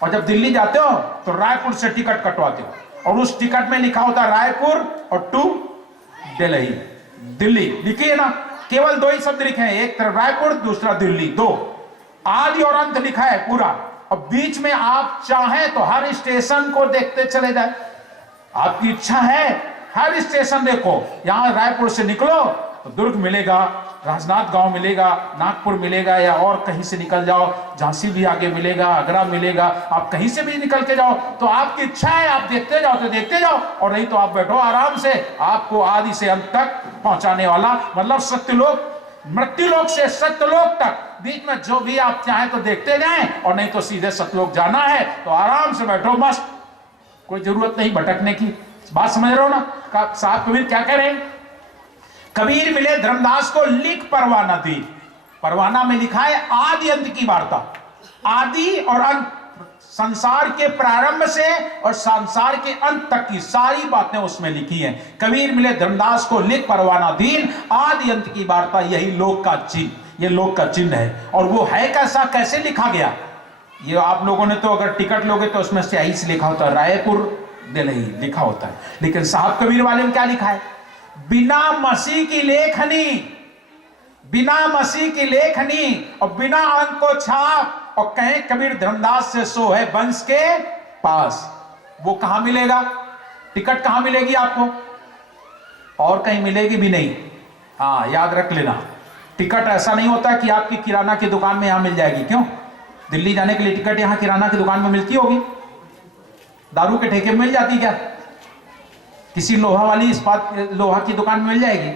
और जब दिल्ली जाते हो तो रायपुर से टिकट कटवाते हो और उस टिकट में लिखा होता है रायपुर और टू दिल्ली। दिल्ली लिखी है ना, केवल दो ही शब्द लिखे हैं, एक तरफ रायपुर, दूसरा दिल्ली, दो। आदि और अंत लिखा है पूरा। और बीच में आप चाहें तो हर स्टेशन को देखते चले जाए। आपकी इच्छा है हर स्टेशन देखो। यहां रायपुर से निकलो तो दुर्ग मिलेगा, राजनांदगांव मिलेगा, नागपुर मिलेगा, या और कहीं से निकल जाओ, झांसी भी आगे मिलेगा, आगरा मिलेगा। आप कहीं से भी निकल के जाओ तो आपकी इच्छा है आप देखते जाओ तो देखते जाओ, और नहीं तो आप बैठो आराम से। आपको आदि से अंत तक पहुंचाने वाला, मतलब सत्यलोक, मृत्युलोक से सत्यलोक तक, बीच में जो भी आप चाहें तो देखते जाएं, और नहीं तो सीधे सत्यलोक जाना है तो आराम से बैठो मस्त, कोई जरूरत नहीं भटकने की। बात समझ रहे हो ना? साहब कबीर क्या कह रहे हैं? कबीर मिले धर्मदास को लिख परवाना दी। परवाना में लिखा है आदि अंत की वार्ता। आदि और अंत, संसार के प्रारंभ से और संसार के अंत तक की सारी बातें उसमें लिखी हैं। कबीर मिले धर्मदास को लिख परवाना दीन, आदि अंत की वार्ता यही लोक का चिन्ह, ये लोक का चिन्ह है। और वो है कैसा, कैसे लिखा गया? ये आप लोगों ने तो अगर टिकट लोगे तो उसमें स्याही से लिखा होता है रायपुर दिल्ली लिखा होता है, लेकिन साहब कबीर वाले में क्या लिखा है? बिना मसीह की लेखनी, बिना मसीह की लेखनी और बिना अंक को छाप, और कहें कबीर धर्मदास से सो है वंश के पास। वो कहां मिलेगा? टिकट कहां मिलेगी आपको? और कहीं मिलेगी भी नहीं। हाँ, याद रख लेना, टिकट ऐसा नहीं होता कि आपकी किराना की दुकान में यहां मिल जाएगी। क्यों? दिल्ली जाने के लिए टिकट यहां किराना की दुकान में मिलती होगी, दारू के ठेके में मिल जाती क्या? किसी लोहा वाली इस्पात लोहा की दुकान में मिल जाएगी?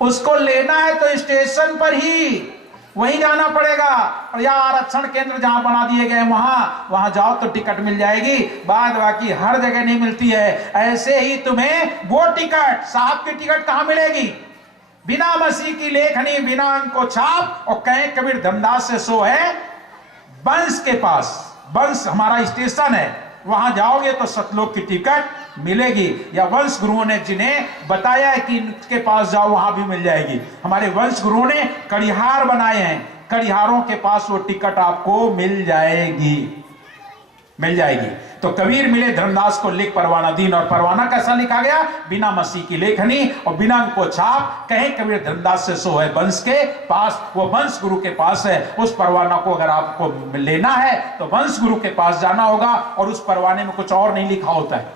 उसको लेना है तो स्टेशन पर ही वहीं जाना पड़ेगा, और या आरक्षण केंद्र जहां बना दिए गए वहां जाओ तो टिकट मिल जाएगी। बाद बाकी हर जगह नहीं मिलती है। ऐसे ही तुम्हें वो टिकट, साहब की टिकट कहां मिलेगी? बिना मसीह की लेखनी, बिना अंक को छाप, और कहें कबीर धर्मदास से सो है वंश के पास। वंश हमारा स्टेशन है, वहां जाओगे तो सतलोक की टिकट मिलेगी, या वंश गुरुओं ने जिन्हें बताया है कि इनके पास जाओ वहां भी मिल जाएगी। हमारे वंश गुरुओं ने कड़िहार बनाए हैं, कड़िहारों के पास वो टिकट आपको मिल जाएगी, मिल जाएगी। तो कबीर मिले धर्मदास को लिख परवाना दीन, और परवाना कैसा लिखा गया? बिना मसीह की लेखनी और बिना अंक को छाप, कहें कबीर धर्मदास से सो है वंश के पास। वो वंश गुरु के पास है। उस परवाना को अगर आपको लेना है तो वंश गुरु के पास जाना होगा, और उस परवाने में कुछ और नहीं लिखा होता है।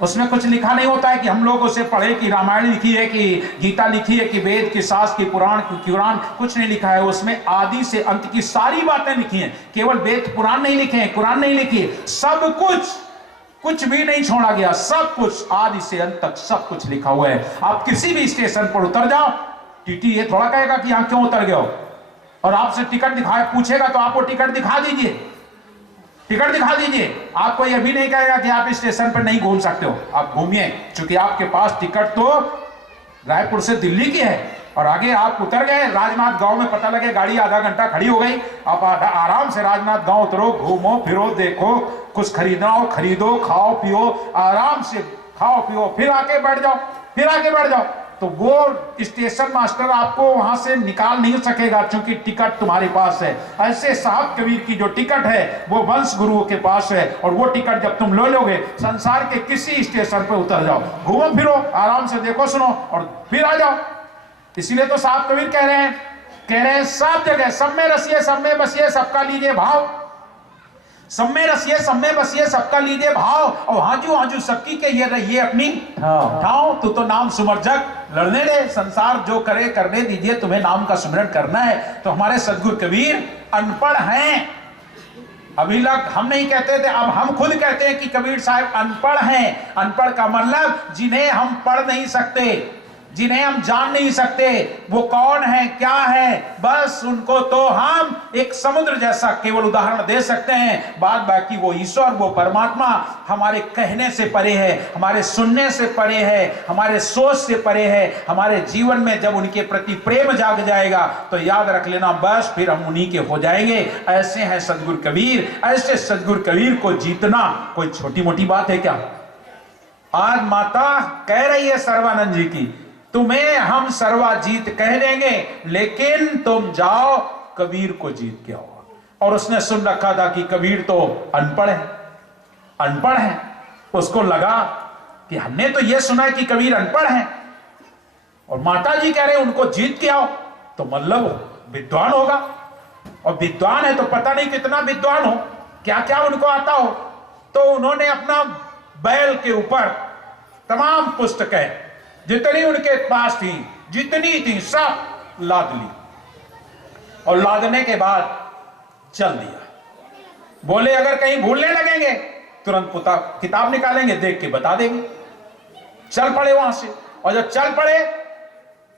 उसमें कुछ लिखा नहीं होता है कि हम लोग उसे पढ़े कि रामायण लिखी है, कि गीता लिखी है, कि वेद की शास्त्र की पुराण की कुरान, कुछ नहीं लिखा है। उसमें आदि से अंत की सारी बातें लिखी हैं। केवल वेद पुराण नहीं लिखे हैं, कुरान नहीं लिखी है, सब कुछ, कुछ भी नहीं छोड़ा गया, सब कुछ आदि से अंत तक सब कुछ लिखा हुआ है। आप किसी भी स्टेशन पर उतर जाओ, टीटी ये थोड़ा कहेगा कि यहां क्यों उतर गए हो, और आपसे टिकट दिखाए पूछेगा तो आपको टिकट दिखा दीजिए, टिकट दिखा दीजिए। आपको यह भी नहीं कहेगा कि आप स्टेशन पर नहीं घूम सकते हो, आप घूमिए, क्योंकि आपके पास टिकट तो रायपुर से दिल्ली की है। और आगे आप उतर गए राजनांदगांव में, पता लगे गाड़ी आधा घंटा खड़ी हो गई, आप आराम से राजनांदगांव उतरो, घूमो फिरो, देखो, कुछ खरीदना हो खरीदो, खाओ पियो, आराम से खाओ पियो, फिर आके बैठ जाओ, फिर आके बैठ जाओ। तो वो स्टेशन मास्टर आपको वहां से निकाल नहीं सकेगा, क्योंकि टिकट तुम्हारे पास है। ऐसे साहब कबीर की जो टिकट है वो वंश गुरुओं के पास है, और वो टिकट जब तुम ले लोगे, संसार के किसी स्टेशन पर उतर जाओ, घूमो फिरो, आराम से देखो सुनो, और फिर आ जाओ। इसीलिए तो साहब कबीर कह रहे हैं सब जगह सब में रसिए, सब में बसिए, सबका लीजिए भाव, सब में रसिए, सब में बसिए, सबका लीजिए भाव, और हाजू हाजू सबकी के ये रहिए अपनी ठाव। तू तो नाम सुमरजक लड़ने दे, संसार जो करे करने दीजिए, तुम्हें नाम का सुमिरन करना है। तो हमारे सदगुरु कबीर अनपढ़ हैं। अभी तक हम नहीं कहते थे, अब हम खुद कहते हैं कि कबीर साहब अनपढ़ हैं। अनपढ़ का मतलब जिन्हें हम पढ़ नहीं सकते, जिन्हें हम जान नहीं सकते वो कौन है क्या है, बस उनको तो हम एक समुद्र जैसा केवल उदाहरण दे सकते हैं। बाद बाकी वो ईश्वर, वो परमात्मा हमारे कहने से परे है, हमारे सुनने से परे है, हमारे सोच से परे है। हमारे जीवन में जब उनके प्रति प्रेम जाग जाएगा तो याद रख लेना, बस फिर हम उन्हीं के हो जाएंगे। ऐसे हैं सदगुरु कबीर। ऐसे सदगुरु कबीर को जीतना कोई छोटी मोटी बात है क्या? आज माता कह रही है सर्वानंद जी की, तुम्हें हम सर्वा जीत कह देंगे, लेकिन तुम जाओ कबीर को जीत के आओ। और उसने सुन रखा था कि कबीर तो अनपढ़ है, अनपढ़ है। उसको लगा कि हमने तो यह सुना है कि कबीर अनपढ़ है, और माता जी कह रहे उनको जीत के आओ, तो मतलब विद्वान होगा। और विद्वान है तो पता नहीं कितना विद्वान हो, क्या क्या उनको आता हो। तो उन्होंने अपना बैल के ऊपर तमाम पुस्तकें जितनी उनके पास थी, जितनी थी, सब लाद ली। और लादने के बाद चल दिया। बोले अगर कहीं भूलने लगेंगे तुरंत किताब निकालेंगे, देख के बता देंगे। चल पड़े वहां से। और जब चल पड़े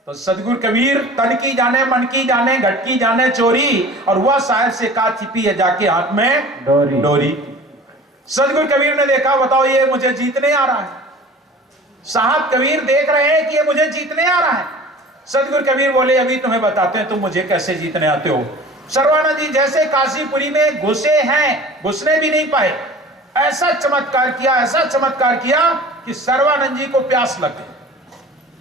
तो सदगुरु कबीर तन की जाने मन की जाने घट की जाने चोरी, और वह साहिब से का छिपी है जाके हाथ में डोरी। सदगुरु कबीर ने देखा, बताओ ये मुझे जीतने आ रहा है। साहब कबीर देख रहे हैं कि ये मुझे जीतने आ रहा है। सदगुरु कबीर बोले अभी तुम्हें बताते हैं तुम मुझे कैसे जीतने आते हो। सर्वानंद जी जैसे काशीपुरी में घुसे हैं, घुसने भी नहीं पाए। ऐसा चमत्कार किया, ऐसा चमत्कार किया कि सर्वानंद जी को प्यास लग गई।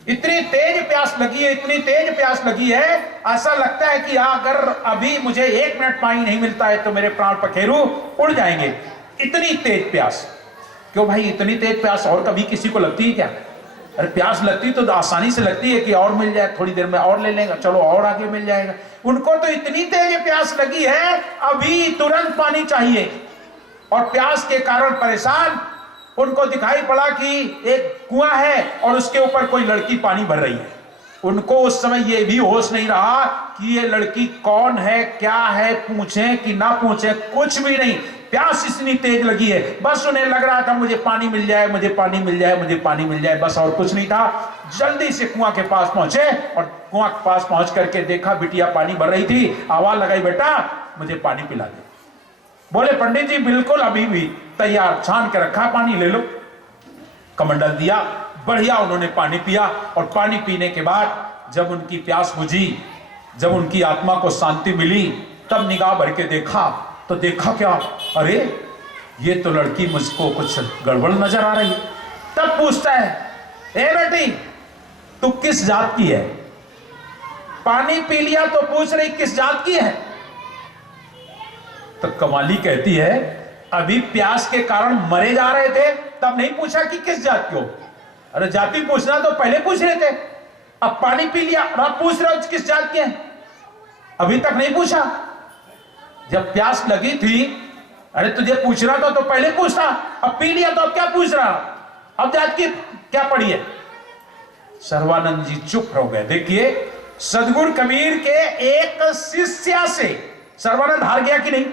इतनी तेज प्यास लगी है, इतनी तेज प्यास लगी है, ऐसा लगता है कि अगर अभी मुझे 1 मिनट पानी नहीं मिलता है तो मेरे प्राण पखेरु उड़ जाएंगे। इतनी तेज प्यास। क्यों भाई इतनी तेज प्यास और कभी किसी को लगती है क्या? अरे प्यास लगती तो आसानी से लगती है कि और मिल जाए, थोड़ी देर में और ले लेंगे, चलो और आगे मिल जाएगा। उनको तो इतनी तेज प्यास लगी है, अभी तुरंत पानी चाहिए। और प्यास के कारण परेशान उनको दिखाई पड़ा कि एक कुआं है और उसके ऊपर कोई लड़की पानी भर रही है। उनको उस समय ये भी होश नहीं रहा कि ये लड़की कौन है, क्या है, पूछें कि ना पूछें, कुछ भी नहीं। प्यास इतनी तेज लगी है, बस उन्हें लग रहा था मुझे पानी मिल जाए, मुझे पानी मिल जाए, मुझे पानी मिल जाए, बस और कुछ नहीं था। जल्दी से कुआं के पास पहुंचे और कुआं के पास पहुंच करके देखा बिटिया पानी भर रही थी। आवाज लगाई, बेटा मुझे पानी पिला दे। बोले पंडित जी बिल्कुल अभी भी तैयार, छान के रखा, पानी ले लो। कमंडल दिया, बढ़िया उन्होंने पानी पिया। और पानी पीने के बाद जब उनकी प्यास बुझी, जब उनकी आत्मा को शांति मिली, तब निगाह भर के देखा तो देखा क्या, अरे ये तो लड़की मुझको कुछ गड़बड़ नजर आ रही है। तब पूछता है, ए बेटी तू किस जात की है? पानी पी लिया तो पूछ रही किस जात की है? तो कमाली कहती है अभी प्यास के कारण मरे जा रहे थे तब नहीं पूछा कि किस जात की हो। अरे जाति पूछना तो पहले पूछ रहे थे, अब पानी पी लिया और अब पूछ रहे हो किस जात के हैं, अभी तक नहीं पूछा। जब प्यास लगी थी, अरे तुझे पूछ रहा था तो पहले पूछता, अब पी लिया तो अब क्या पूछ रहा, अब जात की क्या पड़ी है। सर्वानंद जी चुप हो गए। देखिए सदगुरु कबीर के एक शिष्य से सर्वानंद हार गया कि नहीं?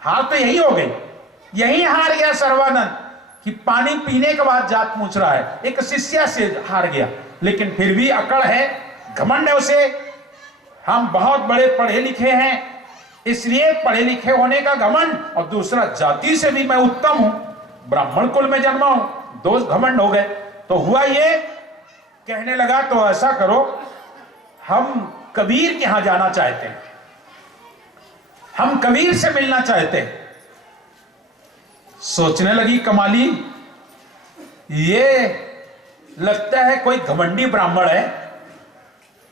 हार तो यही हो गई, यही हार गया सर्वानंद कि पानी पीने के बाद जात पूछ रहा है। एक शिष्य से हार गया, लेकिन फिर भी अकड़ है, घमंड है उसे। हम बहुत बड़े पढ़े लिखे हैं, इसलिए पढ़े लिखे होने का घमंड, और दूसरा जाति से भी मैं उत्तम हूं, ब्राह्मण कुल में जन्मा हूं, दो घमंड हो गए। तो हुआ ये, कहने लगा तो ऐसा करो, हम कबीर के यहां जाना चाहते हैं, हम कबीर से मिलना चाहते हैं। सोचने लगी कमाली, ये लगता है कोई घमंडी ब्राह्मण है,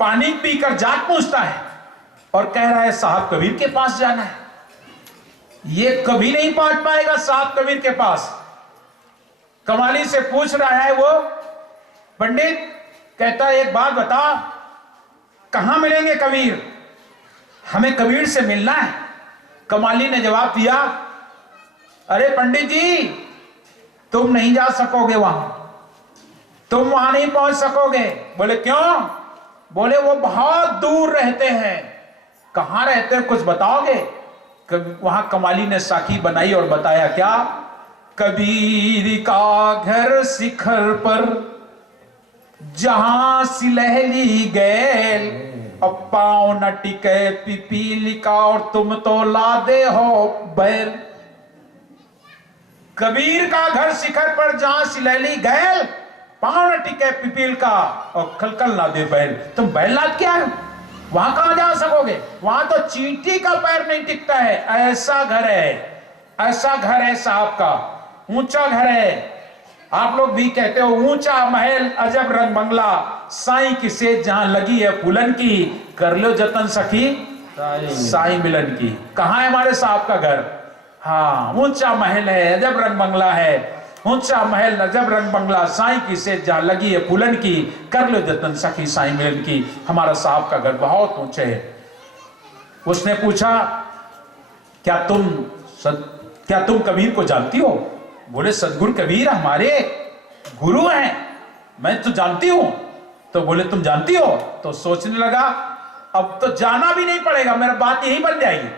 पानी पीकर जात पूछता है और कह रहा है साहब कबीर के पास जाना है। ये कभी नहीं पहुंच पाएगा साहब कबीर के पास। कमाली से पूछ रहा है वो पंडित, कहता है एक बात बता, कहां मिलेंगे कबीर, हमें कबीर से मिलना है। कमाली ने जवाब दिया, अरे पंडित जी तुम नहीं जा सकोगे वहां, तुम वहां नहीं पहुंच सकोगे। बोले क्यों? बोले वो बहुत दूर रहते हैं। कहां रहते हैं कुछ बताओगे? वहां कमाली ने साखी बनाई और बताया क्या, कबीर का घर शिखर पर, जहां सिलहली गैल अब पाँव न टिके पिपीली का, और तुम तो लादे हो बैल। कबीर का घर शिखर पर जहां सिलहली गैल, पाँव न टिके पिपील का, और खलखल ना दे बैल। तुम बैल लाद क्या है, वहां कहां जा सकोगे, वहां तो चींटी का पैर नहीं टिकता है। ऐसा घर है, ऐसा घर है साहब का, ऊंचा घर है। आप लोग भी कहते हो ऊंचा महल अजब रंग बंगला, साईं की सेज जहां लगी है फूलन की, कर लो जतन सखी साईं मिलन की। कहां है हमारे साहब का घर? हाँ, ऊंचा महल है, अजब रंग बंगला है, ऊंचा महल अजब रंग बंगला, साईं की सेज जहां लगी है फूलन की, कर लो जतन सखी साईं मिलन की। हमारा साहब का घर बहुत ऊंचे है। उसने पूछा क्या तुम कबीर को जानती हो? बोले सदगुरु कबीर हमारे गुरु हैं, मैं तो जानती हूं। तो बोले तुम जानती हो? तो सोचने लगा अब तो जाना भी नहीं पड़ेगा, मेरा बात यही बन जाएगी।